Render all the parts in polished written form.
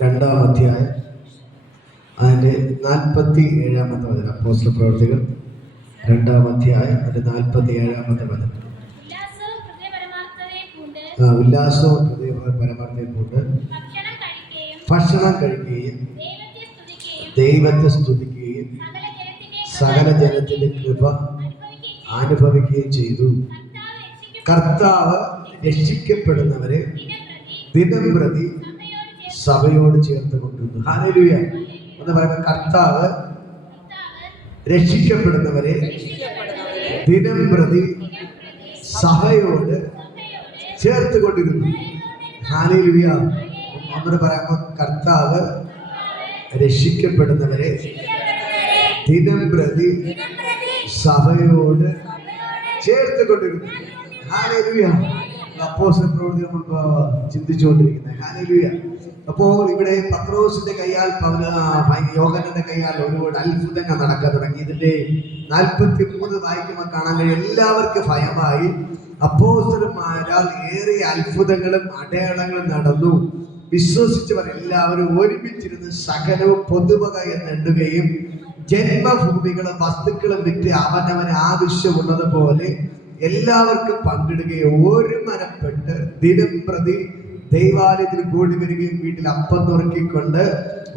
2-ാം അധ്യായം അതിൻ്റെ 47-ാമത്തെ വചനം. അപ്പോസ്തല പ്രവർത്തികൾ 2-ാം അധ്യായം അതിൻ്റെ 47-ാമത്തെ വചനം. ഉല്ലാസവും ഹൃദയ പരമാർത്ഥതയെ കൊണ്ട് ഭക്ഷണം കഴിക്കുകയും ദൈവത്തെ സ്തുതിക്കുകയും സകല ജനത്തിന്റെ കൃപ അനുഭവിക്കുകയും ചെയ്തു. കർത്താവ് രക്ഷിക്കപ്പെടുന്നവരെ ദിനംപ്രതി സഭയോട് ചേർത്ത് കൊണ്ടിരുന്നു. ഹല്ലേലൂയ എന്ന് പറയുമ്പോൾ കർത്താവ് രക്ഷിക്കപ്പെടുന്നവരെ ദിനംപ്രതി സഭയോട് ചേർത്ത് കൊണ്ടിരുന്നു. ഹല്ലേലൂയ എന്ന് പറയുമ്പോൾ കർത്താവ് രക്ഷിക്കപ്പെടുന്നവരെ ദിനംപ്രതി സഭയോട് ചേർത്ത് കൊണ്ടിരുന്നു. ഹല്ലേലൂയ. അപ്പോസ്തല പ്രവൃത്തി നമ്മൾ ചിന്തിച്ചുകൊണ്ടിരിക്കുന്നത്. ഹല്ലേലൂയ. അപ്പോൾ ഇവിടെ പത്രോസിന്റെ കൈയാൽ യോഹന്നാന്റെ കൈയാൽ ഒരുപാട് അത്ഭുതങ്ങൾ നടക്കാൻ തുടങ്ങി. ഇതിന്റെ 43 വായിക്കുമ്പോൾ കാണാൻ കഴിയും. എല്ലാവർക്കും ഭയമായി. അപ്പോസ്തലന്മാരാൽ ഏറെ അത്ഭുതങ്ങളും അടയാളങ്ങളും നടന്നു. വിശ്വസിച്ചവർ എല്ലാവരും ഒരുമിച്ചിരുന്ന് സകലവും പൊതുവക എന്നെണ്ണുകയും ജന്മഭൂമികളും വസ്തുക്കളും വിറ്റ് അവനവന് ആവശ്യമുള്ളത് പോലെ എല്ലാവർക്കും പങ്കിടുകയും ഒരു മനപ്പെട്ട് ദിനംപ്രതി ദൈവാലയത്തിൽ കൂടി വരികയും വീട്ടിൽ അപ്പം നുറുക്കിക്കൊണ്ട്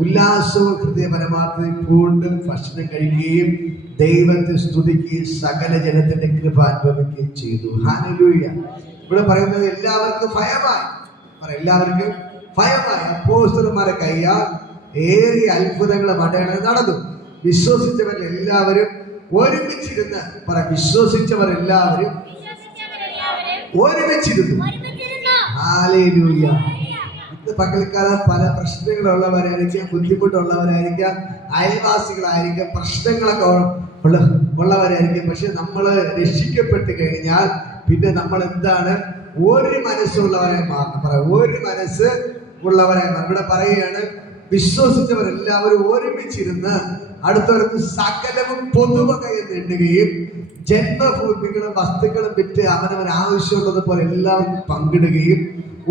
ഉല്ലാസവും ഹൃദയ പരമാർത്ഥതയും പൂണ്ട് ഭക്ഷണം കഴിക്കുകയും ദൈവത്തെ സ്തുതിക്കുകയും സകല ജനത്തിന്റെ കൃപ അനുഭവിക്കുകയും ചെയ്തു. ഹല്ലേലൂയ. ഇവിടെ പറയുന്നത് എല്ലാവർക്കും ഭയമായി. എല്ലാവർക്കും ഭയമായി. അപ്പോസ്തലന്മാരെ കൈയാൽ ഏറിയ അത്ഭുതങ്ങളും അടയാളങ്ങളും നടന്നു. വിശ്വസിച്ചവരെല്ലാവരും ഒരുമിച്ചിരുന്ന് വിശ്വസിച്ചവരെല്ലാവരും ഒരുമിച്ചിരുന്നു. ഹല്ലേലൂയ. ഇന്ന് പകൽക്കാലം പല പ്രശ്നങ്ങളുള്ളവരായിരിക്കാം, ബുദ്ധിമുട്ടുള്ളവരായിരിക്കാം, അയൽവാസികളായിരിക്കാം, പ്രശ്നങ്ങളൊക്കെ ഉള്ളവരായിരിക്കും. പക്ഷെ നമ്മൾ രക്ഷിക്കപ്പെട്ട് കഴിഞ്ഞാൽ പിന്നെ നമ്മൾ എന്താണ്? ഒരു മനസ്സുള്ളവരായി മാറണം. ഒരു മനസ്സ് ഉള്ളവരായി മാറണം. ഇവിടെ പറയുകയാണ് വിശ്വസിച്ചവരെല്ലാവരും ഒരുമിച്ചിരുന്ന് അടുത്തവർക്ക് സകലവും പൊതുവക എന്നെണ്ണുകയും ജന്മഭൂമികളും വസ്തുക്കളും വിറ്റ് അവനവൻ ആവശ്യമുള്ളത് പോലെ എല്ലാവർക്കും പങ്കിടുകയും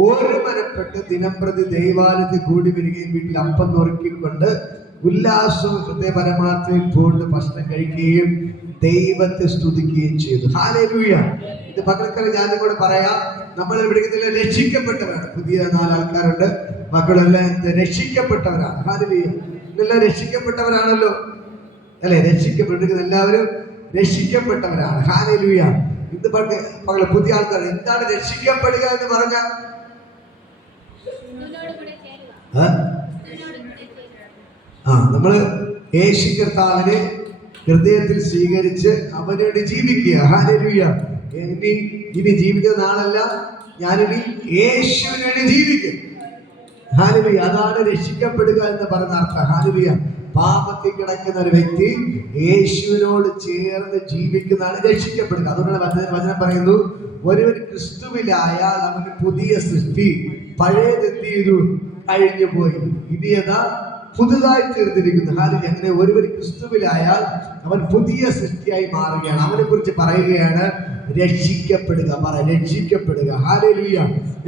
ഒരു മനപ്പെട്ട് ദിനംപ്രതി ദൈവാലയത്തിൽ കൂടി വരികയും വീട്ടിൽ അപ്പം നുറുക്കിക്കൊണ്ട് ഉല്ലാസവും ഹൃദയ പരമാർത്ഥതയും പൂണ്ട് ഭക്ഷണം കഴിക്കുകയും ദൈവത്തെ സ്തുതിക്കുകയും ചെയ്തു. ഹല്ലേലൂയ. ഇത് പകൽക്കാലം ഞാൻ കൂടെ പറയാം. നമ്മൾ ഇവിടെ രക്ഷിക്കപ്പെട്ടവരാണ്. പുതിയ 4 ആൾക്കാരുണ്ട്. മക്കളെല്ലാം രക്ഷിക്കപ്പെട്ടവരാണ്. ഹല്ലേലൂയ. ഇതെല്ലാം രക്ഷിക്കപ്പെട്ടവരാണല്ലോ അല്ലെ? രക്ഷിക്കപ്പെട്ടിരിക്കുന്ന എല്ലാവരും രക്ഷിക്കപ്പെട്ടവരാണ്. ഹല്ലേലൂയ. ഇത് പുതിയ ആൾക്കാർ എന്താണ് രക്ഷിക്കപ്പെടുക എന്ന് പറഞ്ഞാൽ നമ്മള് യേശു കർത്താവിനെ ഹൃദയത്തിൽ സ്വീകരിച്ച് അവനോട് ജീവിക്കുക. ഹല്ലേലൂയ. ഇനി ജീവിക്കുന്ന നാളല്ല, ഞാനിനി യേശുവിന് വേണ്ടി ജീവിക്കും. ഹല്ലേലൂയ. അതാണ് രക്ഷിക്കപ്പെടുക എന്ന് പറഞ്ഞ അർത്ഥം. ഹല്ലേലൂയ. പാപത്തിൽ കിടക്കുന്ന ഒരു വ്യക്തി യേശുവിനോട് ചേർന്ന് ജീവിക്കുന്നതാണ് രക്ഷിക്കപ്പെടുക. അതുകൊണ്ടാണ് വചനം പറയുന്നു, ഒരുവൻ ക്രിസ്തുവിലായാൽ അവന് പുതിയ സൃഷ്ടി, പഴയത് എന്ത് ചെയ്തു? കഴിഞ്ഞു പോയി, ഇനി അതാ പുതുതായി തീർന്നിരിക്കുന്നു. ഹല്ലേലൂയ. അങ്ങനെ ഒരുവൻ ക്രിസ്തുവിലായാൽ അവൻ പുതിയ സൃഷ്ടിയായി മാറുകയാണ്. അവനെ കുറിച്ച് പറയുകയാണ് രക്ഷിക്കപ്പെടുക. രക്ഷിക്കപ്പെടുക. ഹല്ലേലൂയ.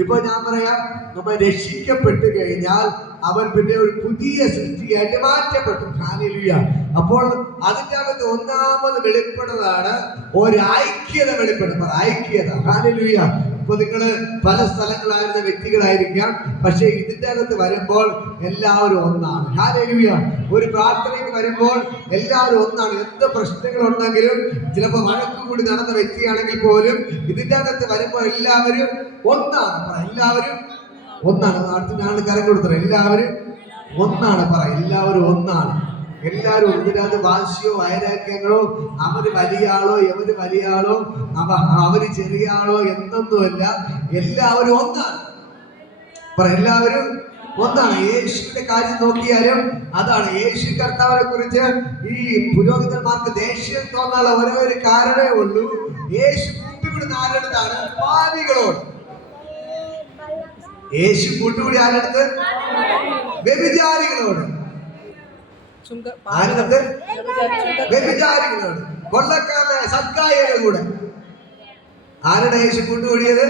ഇപ്പൊ ഞാൻ പറയാം, നമ്മൾ രക്ഷിക്കപ്പെട്ടു കഴിഞ്ഞാൽ അവൻ പിന്നെ ഒരു പുതിയ സൃഷ്ടിയായിട്ട് മാറ്റപ്പെട്ടു. ഹല്ലേലൂയ. അപ്പോൾ അതിൻ്റെ അകത്ത് ഒന്നാമത് വെളിപ്പെടുന്നതാണ് ഒരു ഐക്യത വെളിപ്പെടും. ഐക്യത. ഹല്ലേലൂയ. ഇപ്പൊ നിങ്ങൾ പല സ്ഥലങ്ങളായിരുന്ന വ്യക്തികളായിരിക്കാം, പക്ഷെ ഇതിന്റെ അകത്ത് വരുമ്പോൾ എല്ലാവരും ഒന്നാണ്. ഹല്ലേലൂയ. ഒരു പ്രാർത്ഥനയ്ക്ക് വരുമ്പോൾ എല്ലാവരും ഒന്നാണ്. എന്ത് പ്രശ്നങ്ങളുണ്ടെങ്കിലും, ചിലപ്പോൾ വഴക്ക് കൂടി നടന്ന വ്യക്തിയാണെങ്കിൽ പോലും ഇതിന്റെ അകത്ത് വരുമ്പോൾ എല്ലാവരും ഒന്നാണ്. എല്ലാവരും ഒന്നാണ്. നാട്ടിനാണ് കരം കൊടുത്തത്. എല്ലാവരും ഒന്നാണ്. എല്ലാവരും ഒന്നാണ്. എല്ലാവരും ഇതിനകത്ത് വാശിയോ വൈരാഗ്യങ്ങളോ, അവര് വലിയ ആളോ എവര് വലിയ ആളോ അവര് ചെറിയ ആളോ എന്നൊന്നുമല്ല. എല്ലാവരും ഒന്നാണ്. എല്ലാവരും ഒന്നാണ്. യേശുവിന്റെ കാര്യം നോക്കിയാലും അതാണ്. യേശു കർത്താവിനെ കുറിച്ച് ഈ പുരോഹിതന്മാർക്ക് ദേഷ്യം തോന്നാനുള്ള ഒരേ ഒരു കാരണമേ ഉള്ളൂ. യേശു കൂട്ടുകൂടുന്ന ആരെടുത്താണ്? പാപികളോട്. യേശു കൂട്ടുകൂടി ആരെടുത്ത്? വ്യഭിചാരികളോട്. വ്യഭിചാരികളോട്, കൊള്ളക്കാരനായ സക്കായിയുടെ കൂടെ. ആരുടെ യേശു കൂട്ടുകൂടിയത്?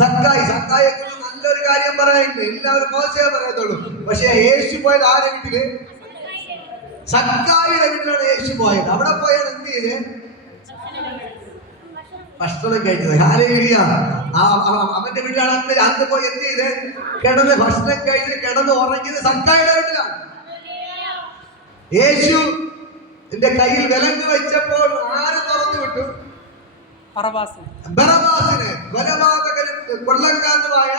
സക്കായി. സക്കായെ നല്ലൊരു കാര്യം പറയുന്നത്, എല്ലാവരും മോശമേ പറയത്തുള്ളൂ. പക്ഷെ യേശു പോയത് ആരുടെ വീട്ടില്? സക്കായിയുടെ വീട്ടിലാണ് യേശു പോയത്. അവിടെ പോയാണ് എന്ത് ചെയ്ത്? ഭക്ഷണം കഴിച്ചത്. ഹല്ലേലൂയ. അവന്റെ വീട്ടിലാണ് അന്ന് പോയി എന്ത് ചെയ്ത്? കിടന്ന് ഭക്ഷണം കഴിച്ച് കിടന്ന് ഉറങ്ങിയത് സക്കായിയുടെ വീട്ടിലാണ്. യേശു എന്റെ കയ്യിൽ വിലങ്ങ് വെച്ചപ്പോൾ ആര് തുറന്നു വിട്ടു? ബറബാസിനെ, കൊലപാതകനും കൊള്ളക്കാരനുമായ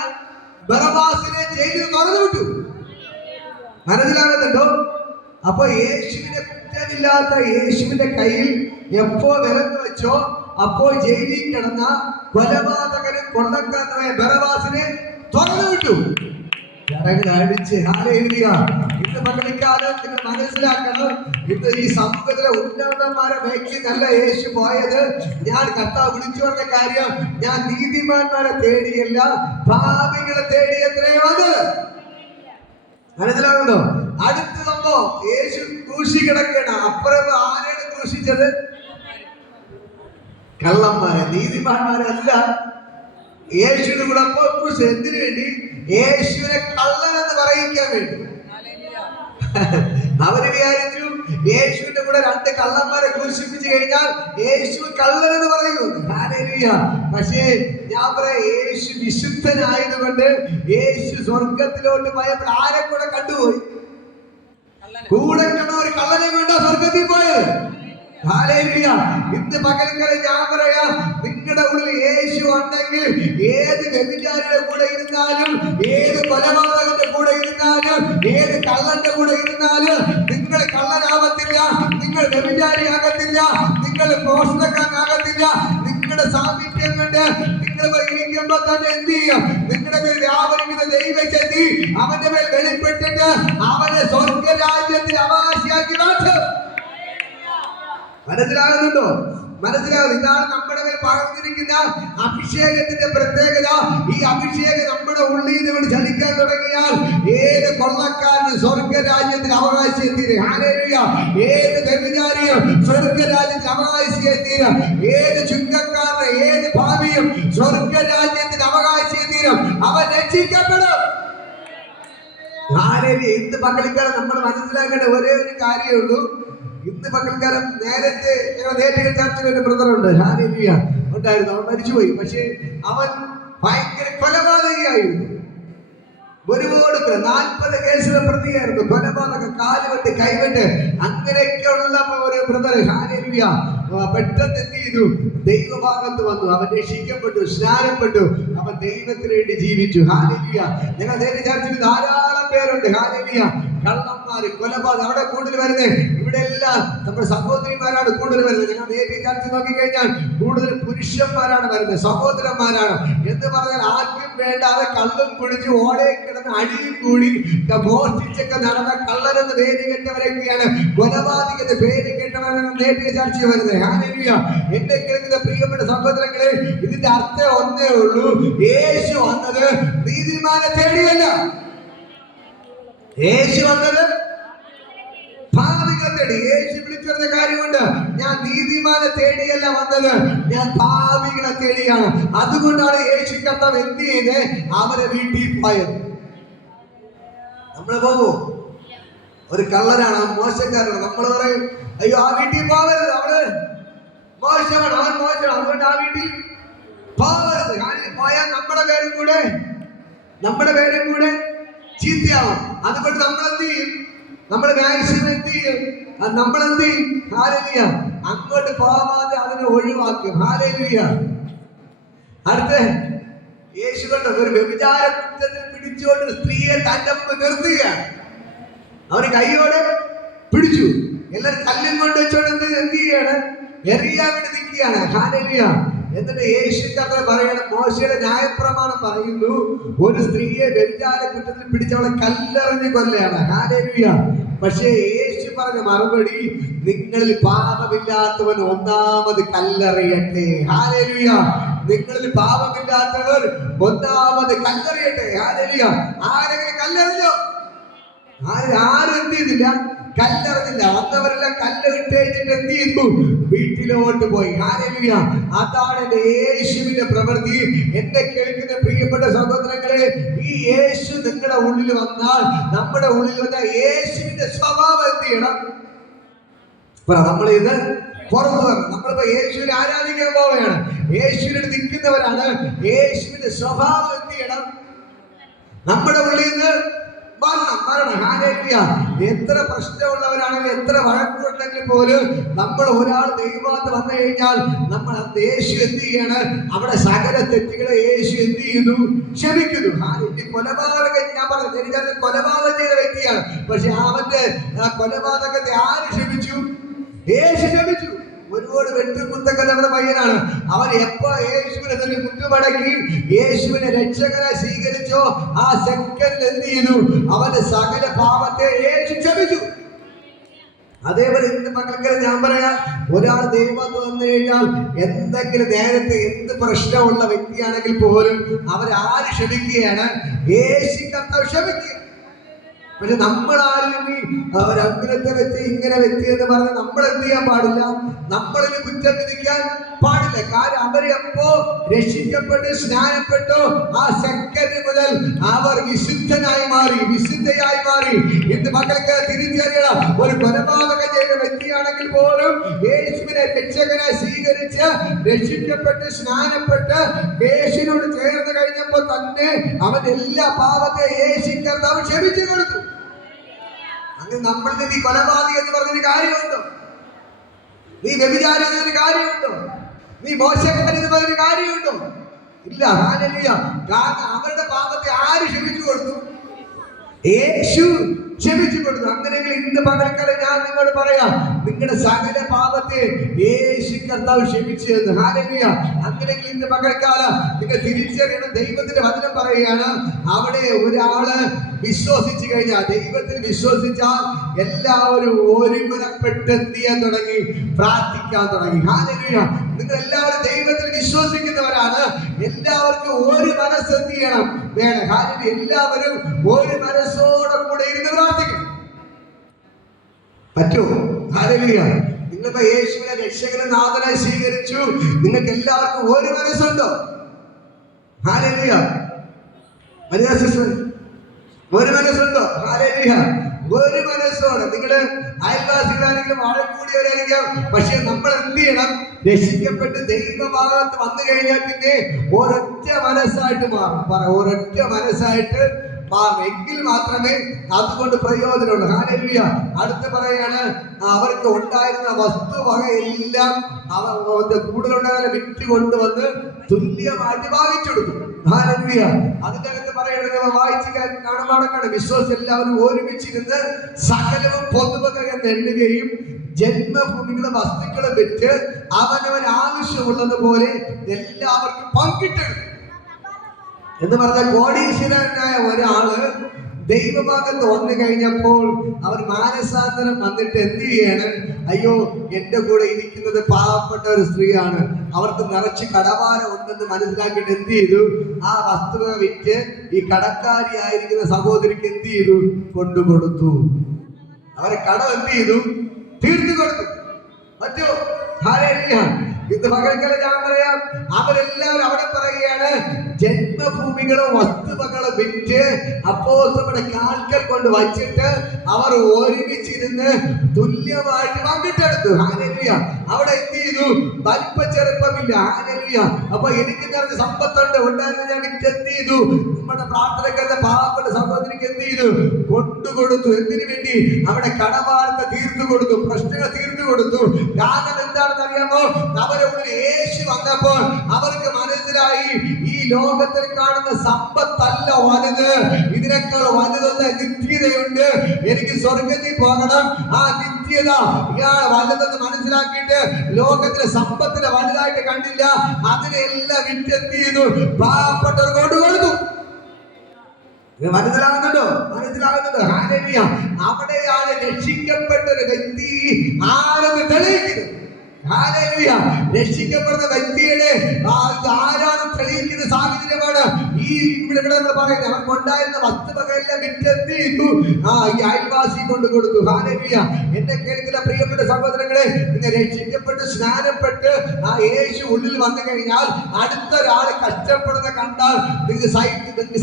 ബറബാസിനെ ജയിലിൽ തുറന്നു വിട്ടു. മനസ്സിലാകുന്നുണ്ടോ? അപ്പൊ യേശുവിനെ കുറ്റമില്ലാത്ത യേശുവിന്റെ കയ്യിൽ എപ്പോ വിലങ്ങ് വെച്ചോ അപ്പോൾ ജയിലിൽ കിടന്ന കൊലപാതകനും കൊള്ളക്കാരനുമായ ബറബാസിനെ തുറന്നു വിട്ടു. അടിച്ച് ഹല്ലേലൂയ. ഇന്ന് പകൽക്കാലം നിങ്ങൾ മനസ്സിലാക്കണം, ഇന്ന് ഈ സമൂഹത്തിലെ ഉന്നതന്മാരെ വ്യക്തി നല്ല യേശു പോയത്. ഞാൻ കർത്താവ് വിളിച്ചു പറഞ്ഞ കാര്യം, ഞാൻ നീതിമാന്മാരെ തേടിയല്ല പാപികളെ തേടി എത്രയോ വന്നത്. മനസ്സിലാകുന്നോ? അടുത്ത സംഭവം, യേശു ക്രൂശി കിടക്കണം. അപ്പുറം ആരെയാണ് ക്രൂശിച്ചത്? കള്ളന്മാരെ, നീതിമാന്മാരല്ല. യേശുവിന് കൂടെ ക്രൂശ് എന്തിനു വേണ്ടി? യേശുവിനെ കള്ളൻ എന്ന് പറയിക്കാൻ വേണ്ടി. അവര് വിചാരിച്ചു യേശുവിന്റെ കൂടെ രണ്ട് കള്ളന്മാരെ ക്രൂശിപ്പിച്ചു കഴിഞ്ഞാൽ യേശു കള്ളൻ എന്ന് പറയുന്നു. ഹല്ലേലൂയ. പക്ഷേ ഞാൻ പറയാം, യേശു വിശുദ്ധനായതുകൊണ്ട് യേശു സ്വർഗത്തിലോട്ട് പോയപ്പോൾ ആരെ കൂടെ കണ്ടുപോയി? കൂടെ കണ്ട ഒരു കള്ളനെ കൊണ്ടാ സ്വർഗത്തിൽ പോയത്. ഹല്ലേലൂയ. ഇന്ന് പകൽക്കാലം ഞാൻ പറയാം, നിങ്ങളുടെ ഉള്ളിൽ യേശു ഉണ്ടെങ്കിൽ ഏത് വ്യഭിചാരിയുടെ കൂടെ ഇരുന്നാലും, ഏത് കൊലപാതകന്റെ കൂടെ ഇരുന്നാലും, ഏത് കള്ളന്റെ കൂടെ ഇരുന്നാലും നിങ്ങൾ കള്ളനാകത്തില്ല, നിങ്ങൾ വ്യഭിചാരിയാകത്തില്ല, നിങ്ങൾ മോഷണക്കാരനാകത്തില്ല. നിങ്ങളുടെ സാമീപ്യം കൊണ്ട് നിങ്ങൾ ഇരിക്കുമ്പോ തന്നെ എന്ത് ചെയ്യും? നിങ്ങളുടെ മേൽ വ്യാപരിക്കുന്ന ദൈവശക്തി അവന്റെ മേൽ വെളിപ്പെട്ടിട്ട് അവനെ സ്വർഗരാജ്യത്തിൽ അവകാശിയാക്കി മാറ്റും. മനസ്സിലാകുന്നുണ്ടോ? മനസ്സിലാകുന്നു. ഇതാണ് നമ്മുടെ മേൽ പകർന്നിരിക്കുന്ന അഭിഷേകത്തിന്റെ പ്രത്യേകത. ഈ അഭിഷേകം നമ്മുടെ ഉള്ളിൽ നിന്ന് ചലിക്കാൻ തുടങ്ങിയാൽ ഏത് കൊള്ളക്കാരനും സ്വർഗരാജ്യത്തിൽ അവകാശിയെ തീരും. ഹല്ലേലൂയ. ഏത് വ്യഭിചാരിയും സ്വർഗരാജ്യത്തിൽ അവകാശിയെ തീരും. ഏത് ചുങ്കക്കാരനും ഏത് ഭാവിയും സ്വർഗരാജ്യത്തിൽ അവകാശിയെ തീരും. അവൻ രക്ഷിക്കപ്പെടും. ഹല്ലേലൂയ. ഇന്ന് പകൽക്കാലം നമ്മൾ മനസ്സിലാക്കേണ്ട ഒരേ ഒരു കാര്യമേ ഉള്ളൂ. ഇന്ന് പകൽക്കാലം നേരത്തെ ചർച്ചിൽ ഒരു ബ്രദറുണ്ട്, ഹല്ലേലൂയ, ഉണ്ടായിരുന്നു. അവൻ മരിച്ചുപോയി. പക്ഷേ അവൻ ഭയങ്കര കൊലപാതകയായിരുന്നു. ഒരുപാട് 40 കേസിലെ പ്രതിയായിരുന്നു. കൊലപാതകം, കാലുവെട്ട്, കൈവെട്ട്, അങ്ങനെയൊക്കെയുള്ള ഒരു ബ്രദർ. ഹല്ലേലൂയ. പെട്ടെന്ന് എന്ത് ചെയ്തു? ദൈവഭാഗത്ത് വന്നു. അവൻ രക്ഷിക്കപ്പെട്ടു, സ്നാനപ്പെട്ടു. അവൻ ദൈവത്തിന് വേണ്ടി ജീവിച്ചു. ഹല്ലേലൂയ. ഞങ്ങൾ നേരെ ചർച്ചിൽ ധാരാളം പേരുണ്ട്. ഹല്ലേലൂയ. കള്ളന്മാര്, കൊലപാതകം അവിടെ കൂടുതൽ വരുന്നത്. ഇവിടെ എല്ലാം നമ്മുടെ സഹോദരിമാരാണ് കൂടുതൽ വരുന്നത്. ഞങ്ങൾ നേരെ ചർച്ച നോക്കിക്കഴിഞ്ഞാൽ കൂടുതൽ പുരുഷന്മാരാണ് വരുന്നത്, സഹോദരന്മാരാണ്. എന്ന് പറഞ്ഞാൽ ആർക്കും വേണ്ടാതെ കള്ളും കുടിച്ച് ഓടയിൽ കിടന്ന് അടിയും കൂടി മോഷ്ടിച്ചൊക്കെ നടന്ന കള്ളനെന്ന് പേര് കേട്ടവരൊക്കെയാണ് കൊലപാതകന്റെ പേര് കേട്ടവരാണ് നേരിയ ചർച്ച വരുന്നത്. ഹല്ലേലൂയ. എന്നെ കേൾക്കുന്ന പ്രിയപ്പെട്ട സഹോദരങ്ങളെ, ഇതിന്റെ അർത്ഥം ഒന്നേ ഉള്ളൂ. യേശു വന്നത് നീതിമാനെ തേടിയല്ല. യേശു വന്നത് പാപികളെ തേടി. യേശു വിളിച്ചു പറഞ്ഞ കാര്യമുണ്ട്, ഞാൻ നീതിമാനെ തേടിയല്ല വന്നത്, ഞാൻ പാപികളെ തേടിയാണ്. അതുകൊണ്ടാണ് യേശു കർത്താവ് എന്ത് ചെയ്ത് അവരെ വീട്ടിൽ പോയത്. നമ്മള് പോകും, ഒരു കള്ളനാണ്, മോശക്കാരനാണ്, നമ്മൾ പറയും അയ്യോ ആ വീട്ടിൽ പോകരുത്, അവള് മോശമാണ്, അവൻ മോശമാണ്, അതുകൊണ്ട് ആ വീട്ടിൽ പോകരുത്. പോയാൽ നമ്മുടെ പേരും കൂടെ ചീത്തയാവും. അതുകൊണ്ട് നമ്മൾ എന്ത് ചെയ്യും? നമ്മൾ മാക്സിമം എന്ത് ചെയ്യും? നമ്മളെന്ത് ചെയ്യും? ഹല്ലേലൂയ. അങ്ങോട്ട് പോവാതെ അതിനെ ഒഴിവാക്കും. ഹല്ലേലൂയ. അടുത്ത യേശു കണ്ട ഒരു വ്യഭിചാര കുറ്റത്തിൽ പിടിച്ചുകൊണ്ട് സ്ത്രീയെ തന്റെ മുമ്പ് നിർത്തുകയാണ്. അവര് കൈയോടെ പിടിച്ചു. എല്ലാരും കല്ലും കൊണ്ട് വെച്ചോണ്ട് എന്ത് ചെയ്യാണ്? എറിയാൻ വേണ്ടി നിൽക്കുകയാണ്. ഹല്ലേലൂയ. എന്നിട്ട് യേശു കർത്താവ് പറയണം, മോശയുടെ ന്യായപ്രമാണം പറയുന്നു, ഒരു സ്ത്രീയെ വ്യഭിചാര കുറ്റത്തിൽ പിടിച്ചവളെ കല്ലെറിഞ്ഞ് കൊല്ലാണ്. ഹല്ലേലൂയ. പക്ഷേ യേശു പറഞ്ഞ മറുപടി, നിങ്ങളിൽ പാപമില്ലാത്തവൻ ഒന്നാമത് കല്ലെറിയട്ടെ. ഹല്ലേലൂയ. നിങ്ങളിൽ പാപമില്ലാത്തവർ ഒന്നാമത് കല്ലെറിയട്ടെ. ഹല്ലേലൂയ. ആരെങ്കിലും കല്ലെറിഞ്ഞോ? ആരും എന്ത് ചെയ്തില്ല? കല്ലെറിഞ്ഞില്ല. വന്നവരെല്ലാം കല്ല് ഇട്ടേച്ചിട്ട് എന്ത് ചെയ്തു? വീട്ടിലോട്ട് പോയി. ഹല്ലേലൂയ. അതാണ് എന്റെ യേശുവിന്റെ പ്രവൃത്തി. എന്നെ കേൾക്കുന്ന പ്രിയപ്പെട്ട സഹോദരങ്ങളെ, ഈ യേശു നിങ്ങളുടെ ഉള്ളിൽ വന്നാൽ, നമ്മുടെ ഉള്ളിൽ വന്ന യേശുവിന്റെ സ്വഭാവം എന്ത് ചെയ്യണം? നമ്മൾ ഇത് പുറത്തു വരണം. നമ്മളിപ്പോ യേശുവിനെ ആരാധിക്കാൻ പോവുകയാണ്. യേശുവിനെ നിൽക്കുന്നവരാണ്. യേശുവിന്റെ സ്വഭാവം എന്ത് ചെയ്യണം? നമ്മുടെ ഉള്ളിൽ നിന്ന് വരണം. ഹല്ലേലൂയ. എത്ര പ്രശ്നമുള്ളവരാണെങ്കിൽ, എത്ര വഴക്കുണ്ടെങ്കിൽ പോലും നമ്മൾ ഒരാൾ ദൈവത്ത് വന്നു കഴിഞ്ഞാൽ നമ്മൾ യേശു എന്ത് ചെയ്യാണ്? അവിടെ സകല തെറ്റുകളെ യേശു എന്ത് ചെയ്യുന്നു? ക്ഷമിക്കുന്നു. കൊലപാതകം, ഞാൻ പറഞ്ഞു, എനിക്കത് കൊലപാതകം ചെയ്ത വ്യക്തിയാണ്. പക്ഷെ അവന്റെ കൊലപാതകത്തെ ആര് ക്ഷമിച്ചു? യേശു ക്ഷമിച്ചു. ഒരുപാട് വെട്ടുകുത്തൊക്കെ നമ്മുടെ പയ്യനാണ്. അവൻ എപ്പോ യേശുവിനെ തന്നെ മുട്ടുമടക്കി യേശുവിനെ രക്ഷകനായി സ്വീകരിച്ചോ, ആ സെക്കൻഡ് എന്ത് ചെയ്തു? അവന്റെ സകല പാപത്തെ യേശു ക്ഷമിച്ചു. അതേപോലെ ഇന്ന് മക്കൾക്ക് ഞാൻ പറയാം, ഒരാൾ ദൈവത്ത് വന്നു കഴിഞ്ഞാൽ എന്തെങ്കിലും നേരത്തെ എന്ത് പ്രശ്നമുള്ള വ്യക്തിയാണെങ്കിൽ പോലും അവരാര് ക്ഷമിക്കുകയാണ്? യേശു കർത്താവ് ക്ഷമിക്കുക. പക്ഷെ നമ്മളാരും അവരങ്ങനത്തെ വ്യക്തി ഇങ്ങനെ വ്യക്തി എന്ന് പറഞ്ഞ് നമ്മൾ എന്ത് ചെയ്യാൻ പാടില്ല? നമ്മളിൽ കുറ്റം വിധിക്കാൻ പാടില്ല. കാരണം അവരെപ്പോ രക്ഷിക്കപ്പെട്ട് സ്നാനപ്പെട്ടു, ആ സെക്കൻഡ് മുതൽ അവർ വിശുദ്ധനായി മാറി, വിശുദ്ധയായി മാറി. ഇന്ന് മക്കൾക്ക് തിരിച്ചറിയണം, ഒരു കൊലപാതകം ചെയ്ത വ്യക്തിയാണെങ്കിൽ പോലും യേശുവിനെ രക്ഷകനായി സ്വീകരിച്ച് രക്ഷിക്കപ്പെട്ട് സ്നാനപ്പെട്ട് യേശുവിനോട് ചേർന്ന് കഴിഞ്ഞപ്പോൾ തന്നെ അവൻ എല്ലാ പാപത്തെ യേശു കർത്താവ് ക്ഷമിച്ചു കൊടുത്തു. അങ്ങനെ നമ്മളിൽ നീ കൊലപാതകം എന്ന് പറഞ്ഞൊരു കാര്യമുണ്ടോ? നീ വ്യഭിചാരി എന്നൊരു കാര്യമുണ്ടോ? നീ മോശക്കാരൻ എന്ന് പറഞ്ഞൊരു കാര്യമുണ്ടോ? ഇല്ല. ഹല്ലേലൂയ. കാരണം അവരുടെ പാപത്തെ ആര് ക്ഷമിച്ചു കൊടുത്തു? യേശു ക്ഷമിച്ചു കൊടുത്തു. അങ്ങനെയെങ്കിൽ ഇന്ന് പകൽക്കാലം ഞാൻ നിങ്ങളോട് പറയാം, നിങ്ങളുടെ സകല പാപത്തെ യേശു കർത്താവ് ക്ഷമിച്ചു എന്ന്. ഹല്ലേലൂയ. അങ്ങനെയെങ്കിൽ ഇന്ന് പകൽക്കാലം നിങ്ങൾ തിരിച്ചറിയണം, ദൈവത്തിന്റെ വചനം പറയുകയാണ്, അവിടെ ഒരാള് വിശ്വസിച്ചു കഴിഞ്ഞാൽ, ദൈവത്തിൽ വിശ്വസിച്ചാൽ എല്ലാവരും ഒരുമനപ്പെട്ട് എന്ത് ചെയ്യാൻ തുടങ്ങി? പ്രാർത്ഥിക്കാൻ തുടങ്ങി. ഹല്ലേലൂയ. നിങ്ങൾ എല്ലാവരും ദൈവത്തിൽ വിശ്വസിക്കുന്നവരാണ്. എല്ലാവർക്കും ഒരു മനസ്സ് എന്ത് ചെയ്യണം? വേണം. കാരണം എല്ലാവരും ഒരു മനസ്സോടെ കൂടെ ഇരുന്ന് പ്രാർത്ഥിക്കണം. പറ്റുമോ? ഹല്ലേലൂയ. നിങ്ങളിപ്പോ യേശുവിനെ രക്ഷകനെ നാഥനായി സ്വീകരിച്ചു. നിങ്ങൾക്ക് എല്ലാവർക്കും ഒരു മനസ്സുണ്ടോ? ഹല്ലേലൂയ. മരിയ സിസ്റ്റർ, ഒരു മനസ്സുണ്ടോ? ഹല്ലേലൂയ. ഒരു മനസ്സോടെ. നിങ്ങള് അയൽവാസികളാണെങ്കിലും ആഴക്കൂടിയവരായിരിക്കാം, പക്ഷെ നമ്മൾ എന്ത് ചെയ്യണം? രക്ഷിക്കപ്പെട്ട് ദൈവഭാഗത്ത് വന്നു കഴിഞ്ഞാൽ പിന്നെ ഒരൊറ്റ മനസ്സായിട്ട് മാറും. ഒരൊറ്റ മനസ്സായിട്ട് മാറും. എങ്കിൽ മാത്രമേ അതുകൊണ്ട് പ്രയോജനമുള്ളൂ. ഹല്ലേലൂയ. അടുത്ത് പറയാണ്, അവർക്ക് ഉണ്ടായിരുന്ന വസ്തുവക എല്ലാം കൂടുതലുണ്ടായിരുന്ന വിറ്റ് കൊണ്ടുവന്ന് തുല്യമായിട്ട് ഭാഗിച്ചെടുത്തു. ഹല്ലേലൂയ. അതിന്റെ അകത്ത് പറയുന്നത് വായിച്ച് കാണുവാടക്കാണ്, വിശ്വാസം എല്ലാവരും ഒരുമിച്ചിരുന്ന് സകലവും പൊതുവക എന്ന് എണ്ണുകയും ജന്മഭൂമികളെ വസ്തുക്കളെ വിറ്റ് അവനവൻ ആവശ്യമുള്ളതുപോലെ എല്ലാവർക്കും പങ്കിട്ടെടുത്തു എന്ന് പറഞ്ഞ കോടീശ്വരനായ ഒരാള് ദൈവഭാഗത്ത് വന്നു കഴിഞ്ഞപ്പോൾ അവർ മാനസാന്തരം വന്നിട്ട് എന്ത് ചെയ്യാണ്? അയ്യോ, എന്റെ കൂടെ ഇരിക്കുന്നത് പാവപ്പെട്ട ഒരു സ്ത്രീയാണ്, അവർക്ക് നിറച്ച് കടഭാരം ഉണ്ടെന്ന് മനസ്സിലാക്കിയിട്ട് എന്ത് ചെയ്തു? ആ വസ്തുവ വിറ്റ് ഈ കടക്കാരിയായിരിക്കുന്ന സഹോദരിക്ക് എന്ത് ചെയ്തു? കൊണ്ടുകൊടുത്തു. അവരെ കടം എന്ത് ചെയ്തു? തീർത്തു കൊടുത്തു. പറ്റോ? ഹല്ലേലൂയ. ഇന്ന് പകൽക്കാലം ഞാൻ പറയാം, അവരെല്ലാവരും അവിടെ പറയുകയാണ്, ജന്മഭൂമികളോ വസ്തുവകളോ വിറ്റ് അപ്പോസ്തലരുടെ കാൽക്കൽ കൊണ്ട് വച്ചിട്ട് അവർ ഒരുമിച്ചിരുന്ന് തുല്യമായിട്ട് പങ്കിട്ടെടുത്തു. ഹല്ലേലൂയ. അവിടെ എന്ത് ചെയ്തു? വലിപ്പച്ചെറുപ്പമില്ല. ഹല്ലേലൂയ. അപ്പൊ എനിക്ക് നിറഞ്ഞ സമ്പത്തുണ്ട്, ഉണ്ടായിരുന്ന ഞാൻ എന്ത് ചെയ്തു? നമ്മുടെ പ്രാർത്ഥനക്കാരുടെ പാവപ്പെട്ട സഹോദരിക്ക് എന്ത് ചെയ്തു? കൊണ്ടുകൊടുത്തു. എന്തിനു വേണ്ടി? അവിടെ കടബാധ്യത തീർത്തു കൊടുത്തു, പ്രശ്നങ്ങൾ തീർത്തു കൊടുത്തു. കാരണം എന്താണെന്ന് അറിയാമോ? അവരുടെ ഉള്ളിൽ യേശു വന്നപ്പോൾ അവർക്ക് മനസ്സിലായി, ഈ ലോകത്തിൽ കാണുന്ന സമ്പത്തല്ല വലുത്, ഇതിനേക്കാൾ വലുതെന്ന നിത്യതയുണ്ട്. എനിക്ക് സ്വർഗത്തിൽ പോകണം. ആ നിത്യത വലുതെന്ന് മനസ്സിലാക്കിയിട്ട് ലോകത്തിലെ സമ്പത്തിനെ വലുതായിട്ട് കണ്ടില്ല. അതിനെല്ലാം വിറ്റെന്ത് ചെയ്തു? പാവപ്പെട്ടവർ കൊണ്ടുകൊടുത്തു. മനസ്സിലാകുന്നുണ്ടോ? മനസ്സിലാകുന്നുണ്ടോ? ഹല്ലേലൂയ. അവിടെയാണ് രക്ഷിക്കപ്പെട്ട ഒരു വ്യക്തി ആരെന്ന് തെളിയിക്കുന്നത്. ഹല്ലേലൂയ. രക്ഷിക്കപ്പെടുന്ന വ്യക്തിയുടെ ആരാണ് തെളിയിക്കുന്ന സാഹചര്യമാണ് ഈ ഇവിടെ പറയുന്നത് അവർക്കുണ്ടായിരുന്ന വസ്തുവകയെല്ലാം വിറ്റെന്ത് ചെയ്തു? ഈ അയൽവാസി കൊണ്ട് കൊടുത്തു. ഹല്ലേലൂയ. എന്നെ കേൾക്കുന്ന പ്രിയപ്പെട്ട സഹോദരങ്ങളെ, നിങ്ങൾ രക്ഷിക്കപ്പെട്ട് സ്നാനപ്പെട്ട് യേശു ഉള്ളിൽ വന്നു കഴിഞ്ഞാൽ അടുത്തൊരാള് കഷ്ടപ്പെടുന്ന കണ്ടാൽ നിങ്ങൾക്ക്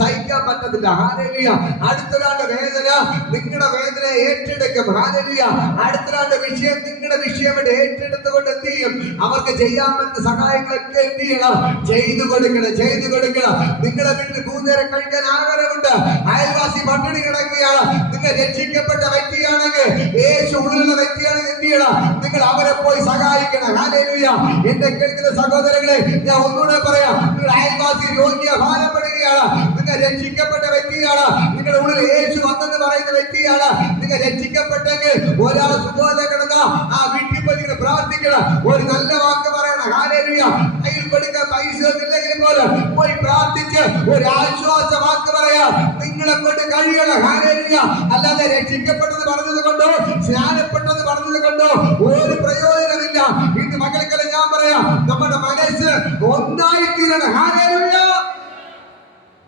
സഹിക്കാൻ പറ്റത്തില്ല. ഹല്ലേലൂയ. അടുത്തൊരാളുടെ വേദന നിങ്ങളുടെ വേദന ഏറ്റെടുക്കും. ഹല്ലേലൂയ. അടുത്തൊരാളുടെ വിഷയം നിങ്ങളുടെ വിഷയമായിട്ട് ഏറ്റെടുത്തുകൊണ്ട് എന്ത് ചെയ്യും? അവർക്ക് ചെയ്യാൻ പറ്റുന്ന സഹായങ്ങളൊക്കെ എന്ത് ചെയ്യണം? ചെയ്തു കൊടുക്കണം. നിങ്ങളുടെ വീട്ടിൽ മൂന്നേരം കഴിക്കാൻ ആഹാരമുണ്ട്, അയൽവാസി പട്ടിണി കിടക്കുകയാണ്, നിങ്ങൾ രക്ഷിക്കപ്പെട്ട വ്യക്തിയാണെങ്കിൽ, യേശു ഉള്ളിലുള്ള വ്യക്തിയാണെങ്കിൽ എന്ത് ചെയ്യണം? നിങ്ങൾ അവരെ പോയി സഹായിക്കണം. ഹല്ലേലൂയ. എന്റെ കേൾക്കുന്ന സഹോദരങ്ങളെ, ഞാൻ ഒന്നുകൂടെ പറയാം, നിങ്ങൾ അയൽവാസി രോഗിയെ ഭാരപ്പെടുകയാണ്, നിങ്ങൾ രക്ഷിക്കപ്പെട്ട വ്യക്തിയാണ്, നിങ്ങളുടെ ഉള്ളിൽ യേശു വന്നെന്ന് പറയുന്ന വ്യക്തിയാണ്, നിങ്ങൾ രക്ഷിക്കപ്പെട്ടെങ്കിൽ ഒരാൾ സുഖോദ കിടന്ന ആ വീട്ടിൽ പോയി നിങ്ങൾ പ്രാർത്ഥിക്കണം, ഒരു നല്ല വാക്ക് പറയണം. ഹല്ലേലൂയ. കയ്യിൽ കൊടുക്കാൻ പൈസ ഇല്ലെങ്കിൽ പോലും പോയി പ്രാർത്ഥിച്ച് ഒരു ആശ്വാസ വാക്ക് പറയാം. നിങ്ങളെ കൊണ്ട് കഴിയണം. ഹല്ലേലൂയ. അല്ലാതെ രക്ഷിക്കപ്പെട്ടത് പറഞ്ഞത് കൊണ്ടോ സ്നാനപ്പെട്ടത് പറഞ്ഞത് കൊണ്ടോ ഒരു പ്രയോജനമില്ല. ഇന്ന് മക്കൾക്കെല്ലാം ഞാൻ പറയാം, നമ്മുടെ മനസ്സ് ഒന്നായി തീരണം. ഹല്ലേലൂയ.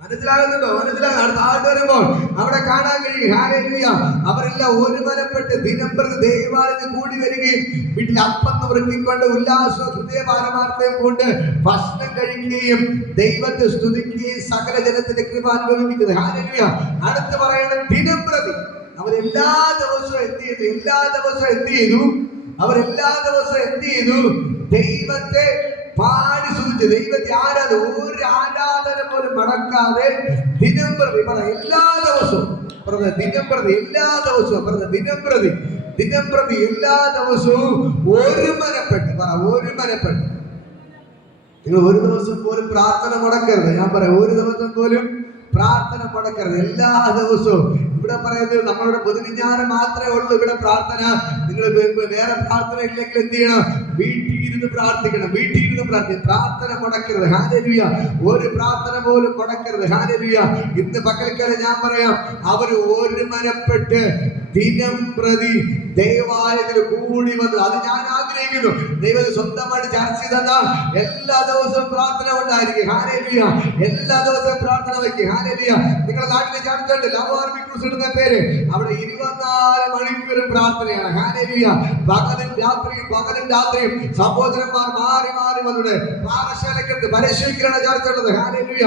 മനസ്സിലാകുന്നുണ്ടോ? അടുത്ത ആണ്ട് വരുമ്പോൾ അവിടെ കാണാൻ കഴിയും. ഹല്ലേലൂയ. അവരെല്ലാം ഒരുമനപ്പെട്ട് ദിനംപ്രതി ദൈവാലയത്തിൽ കൂടി വരികയും വീട്ടിൽ അപ്പം വൃത്തിക്കൊണ്ട് ഉല്ലാസവും ഹൃദയപാരമാർത്ഥയും കൊണ്ട് ഭക്ഷണം കഴിക്കുകയും ദൈവത്തെ സ്തുതിക്കുകയും സകല ജനത്തിന്റെ കൃപ അനുഭവിക്കുന്നത്. ഹല്ലേലൂയ. അടുത്ത് പറയണം, ദിനംപ്രതി അവരെല്ലാ ദിവസവും എന്ത് ചെയ്തു? അവരെല്ലാ ദിവസവും എന്ത് ചെയ്തു? ദൈവത്തെ പാടി സ്തുതിച്ച് ദൈവത്തെ ഒരു ആരാധന പോലും മടക്കാതെ ദിനംപ്രതി എല്ലാ ദിവസവും ഒരുമനപ്പെട്ട് നിങ്ങൾ ഒരു ദിവസം പോലും പ്രാർത്ഥന മുടക്കരുത്. ഞാൻ പറയാം, ഒരു ദിവസം പോലും പ്രാർത്ഥന മുടക്കരുത്. എല്ലാ ദിവസവും ഇവിടെ പറയുന്നത് നമ്മളുടെ പൊതുവിജ്ഞാനം മാത്രമേ ഉള്ളൂ ഇവിടെ പ്രാർത്ഥന. നിങ്ങൾ വേറെ പ്രാർത്ഥന ഇല്ലെങ്കിൽ എന്ത് ചെയ്യണം? വീട്ടിലിരുന്ന് പ്രാർത്ഥിക്കണം. പ്രാർത്ഥന മുടക്കരുത്. ഹല്ലേലൂയ. ഒരു പ്രാർത്ഥന പോലും മുടക്കരുത്. ഹല്ലേലൂയ. ഇന്ന് പകൽക്കാലം ഞാൻ പറയാം, അവർ ഒരുമനപ്പെട്ട് ദിനം പ്രതി ദൈവാലയത്തിൽ കൂടി വന്നു. അത് ഞാൻ ആഗ്രഹിക്കുന്നു. ദൈവം സ്വന്തമായിട്ട് ചർച്ച ചെയ്ത എല്ലാ ദിവസവും പ്രാർത്ഥന ഉണ്ടായിരിക്കും. ഹല്ലേലൂയ. എല്ലാ ദിവസവും പ്രാർത്ഥന വയ്ക്കും. ഹല്ലേലൂയ. നിങ്ങളുടെ നാട്ടിലെ ചർച്ച ഉണ്ട്, ലവ് ആർമി ക്രൂസ് ഇടുന്ന പേര്. അവിടെ 24 മണിക്കൂറും പ്രാർത്ഥനയാണ്. ഹല്ലേലൂയ. പകലും രാത്രിയും സഹോദരന്മാർ മാറി വന്നിട്ട് പാറശാലക്കടുത്ത് പരിശീലന ചർച്ച ഉള്ളത്. ഹല്ലേലൂയ.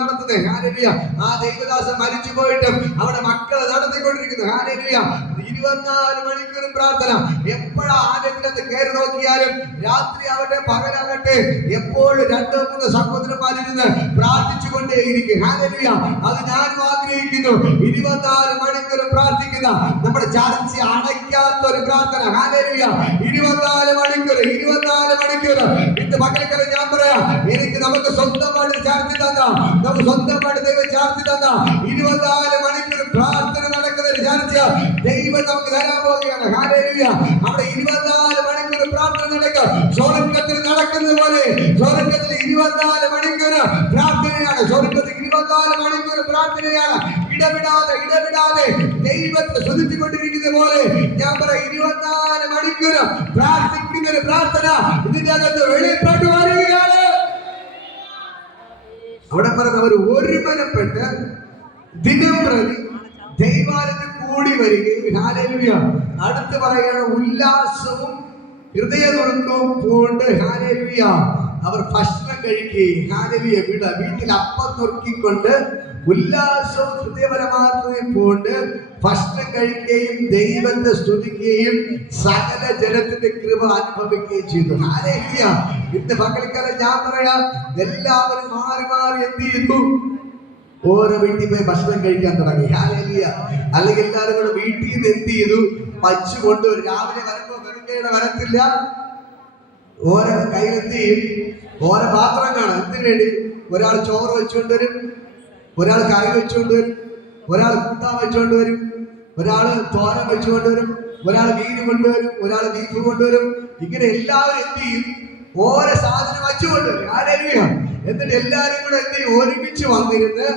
നടത്തുന്നത്. ഹല്ലേലൂയ. ആ ദൈവദാസൻ മരിച്ചു പോയിട്ടും അവിടെ മക്കളെ നടത്തിക്കൊണ്ടിരിക്കുന്നു. ഹല്ലേലൂയ. 24 മണിക്കൂറും പ്രാർത്ഥന. എപ്പോഴാ ആലയത്തിനകത്ത് കയറി നോക്കിയാലും രാത്രി ആവട്ടെ പകലാകട്ടെ എപ്പോഴും 2-3 സഹോദരന്മാരിരുന്ന് പ്രാർത്ഥിച്ചുകൊണ്ടേയിരിക്കും. ഹല്ലേലൂയ. അത് ഞാനും ആഗ്രഹിക്കുന്നു. 24 മണിക്കൂറും പ്രാർത്ഥിക്കുന്ന നമ്മുടെ ചർച്ച അടയ്ക്കാത്ത ഒരു പ്രാർത്ഥന. ഹല്ലേലൂയ. 24 മണിക്കൂർ ഇന്ന് പകൽക്കാലം ഞാൻ പറയാം, നമുക്ക് സ്വന്തമായിട്ട് ചാർത്തി തന്ന, നമുക്ക് സ്വന്തമായിട്ട് ദൈവം ചാർത്തി തന്ന 24 മണിക്കൂർ പ്രാർത്ഥന നടക്കുന്ന ഒരു ചർച്ച ദൈവം നമുക്ക് തരാൻ പോവുകയാണ്. ഹല്ലേലൂയ. അവിടെ 24 മണിക്കൂർ പ്രാർത്ഥന നടക്കുക. സ്വർഗ്ഗത്തിൽ നടക്കുന്നത് പോലെ സ്വർഗ്ഗത്തിൽ 24 മണിക്കൂർ പ്രാർത്ഥനയാണ്. സ്വർഗ്ഗത്തിൽ 24 മണിക്കൂർ പ്രാർത്ഥനയാണ്. ഇടവിടാതെ ദൈവത്തെ സ്തുതിച്ചുകൊണ്ടിരിക്കുന്ന പോലെ ഞാൻ പറയാം, 24 മണിക്കൂർ പ്രാർത്ഥിക്കുന്ന ഒരു പ്രാർത്ഥന ഇതിന്റെ അകത്ത് വെളിപ്പെട്ടു വരികയാണ്. അവിടെ പറഞ്ഞവർ ഒരുമനപ്പെട്ട് ദിനം പ്രതി ദൈവാലയത്തിൽ കൂടി വരികയും. ഹല്ലേലൂയ. അടുത്ത് പറയുകയാണ്, ഉല്ലാസവും ഹൃദയനുറുക്കവും പൂണ്ട്. ഹല്ലേലൂയ. അവർ ഭക്ഷണം കഴിക്കുകയും. ഹല്ലേലൂയ. വീട്ടിൽ അപ്പം നുറുക്കിക്കൊണ്ട് ഉല്ലാസവും ഹൃദയപരമാർത്ഥതയും പൂണ്ട് ഭക്ഷണം കഴിക്കുകയും ദൈവത്തെ സ്തുതിക്കുകയും സകല ജനത്തിന്റെ കൃപ അനുഭവിക്കുകയും ചെയ്തു. ഹല്ലേലൂയ. ഇന്ന് പകൽക്കാലം ഞാൻ പറയാം, എല്ലാവരും മാറി എന്ത് ചെയ്യുന്നു? ഓരോ വീട്ടിൽ പോയി ഭക്ഷണം കഴിക്കാൻ തുടങ്ങി. ഹല്ലേലൂയ. അല്ലെങ്കിൽ എല്ലാവരും കൂടെ വീട്ടിൽ നിന്ന് എന്ത് ചെയ്തു? പച്ചു കൊണ്ടുവരും. രാവിലെ വരുമ്പോ വെറുതെ വരത്തില്ല. ഓരോ കയ്യിലെന്ത് ചെയ്യും? ഓരോ പാത്രം കാണാം. എന്തിനു വേണ്ടി? ഒരാൾ ചോറ് വെച്ചുകൊണ്ടുവരും, ഒരാൾ കറി വെച്ചുകൊണ്ടുവരും, ഒരാൾ കൂട്ടാൻ വെച്ചുകൊണ്ടുവരും, ഒരാൾ തോരൻ വെച്ചുകൊണ്ടുവരും, ഒരാൾ മീൻ കൊണ്ടുവരും, ഒരാൾ ബീഫ് കൊണ്ടുവരും. ഇങ്ങനെ എല്ലാവരും എന്ത് ചെയ്യും? ഓരോ സാധനം വെച്ചുകൊണ്ടുവരും. ഹല്ലേലൂയ. എന്നിട്ട് എല്ലാവരും കൂടെ എന്ത് ചെയ്യും? ഒരുമിച്ച് വന്നിരുന്ന്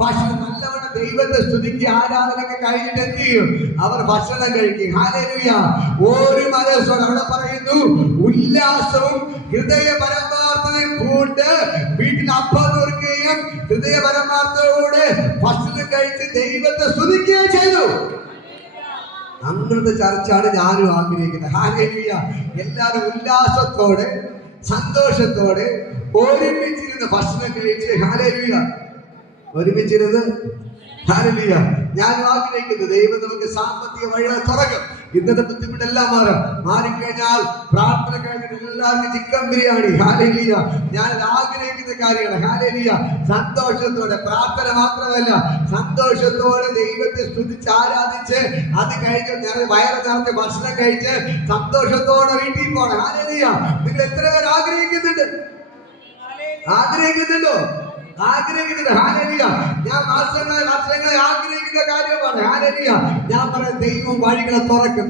ഭക്ഷണം നല്ലവണ്ണം ദൈവത്തെ സ്തുതിക്ക് ആരാധനയൊക്കെ കഴിഞ്ഞിട്ട് എന്ത് ചെയ്യും? അവർ ഭക്ഷണം കഴിക്കും. ഹല്ലേലൂയ. ഒരു മനസ്സോടെ അവിടെ പറയുന്നു, ഉല്ലാസവും ഹൃദയ പരമാർത്ഥതയും പൂണ്ട് വീട്ടിൽ അപ്പം നുറുക്കുകയും അനേകം ഹൃദയപരമാർത്ഥത്തോടെ ഭക്ഷണം കഴിച്ച് ദൈവത്തെ സ്തുതിക്കുകയും ചെയ്തു. അങ്ങനത്തെ ചർച്ചാണ് ഞാനും ആഗ്രഹിക്കുന്നത്. ഹല്ലേലൂയ. എല്ലാവരും ഉല്ലാസത്തോടെ സന്തോഷത്തോടെ ഒരുമിച്ചിരുന്ന് ഭക്ഷണം കഴിച്ച് ഹല്ലേലൂയ ഒരുമിച്ചിരുന്ന് ഹല്ലേലൂയ. ഞാൻ ആഗ്രഹിക്കുന്നു ദൈവം നമുക്ക് സാമ്പത്തിക വഴികൾ തുറക്കും. ഇന്നത്തെ ബുദ്ധിമുട്ടെല്ലാം മാറിക്കഴിഞ്ഞാൽ പ്രാർത്ഥന കഴിഞ്ഞിട്ട് എല്ലാവർക്കും ചിക്കൻ ബിരിയാണി. ഹല്ലേലൂയ. ഞാൻ ആഗ്രഹിക്കുന്ന കാര്യമാണ്. ഹല്ലേലൂയ. സന്തോഷത്തോടെ പ്രാർത്ഥന മാത്രമല്ല, സന്തോഷത്തോടെ ദൈവത്തെ സ്തുതിച്ച് ആരാധിച്ച് അത് കഴിഞ്ഞ് വയറ് നിറച്ച് ഭക്ഷണം കഴിച്ച് സന്തോഷത്തോടെ വീട്ടിൽ പോകണം. ഹല്ലേലൂയ. നിങ്ങൾ എത്ര പേർ ആഗ്രഹിക്കുന്നുണ്ടോ? ആഗ്രഹിക്കുന്നുണ്ട്. ഹല്ലേലൂയ. ഞാൻ വർഷങ്ങളെ ആഗ്രഹിക്കുന്ന കാര്യമാണ്. ഹല്ലേലൂയ. ഞാൻ പറയാം, ദൈവം വഴികളെ തുറക്കും.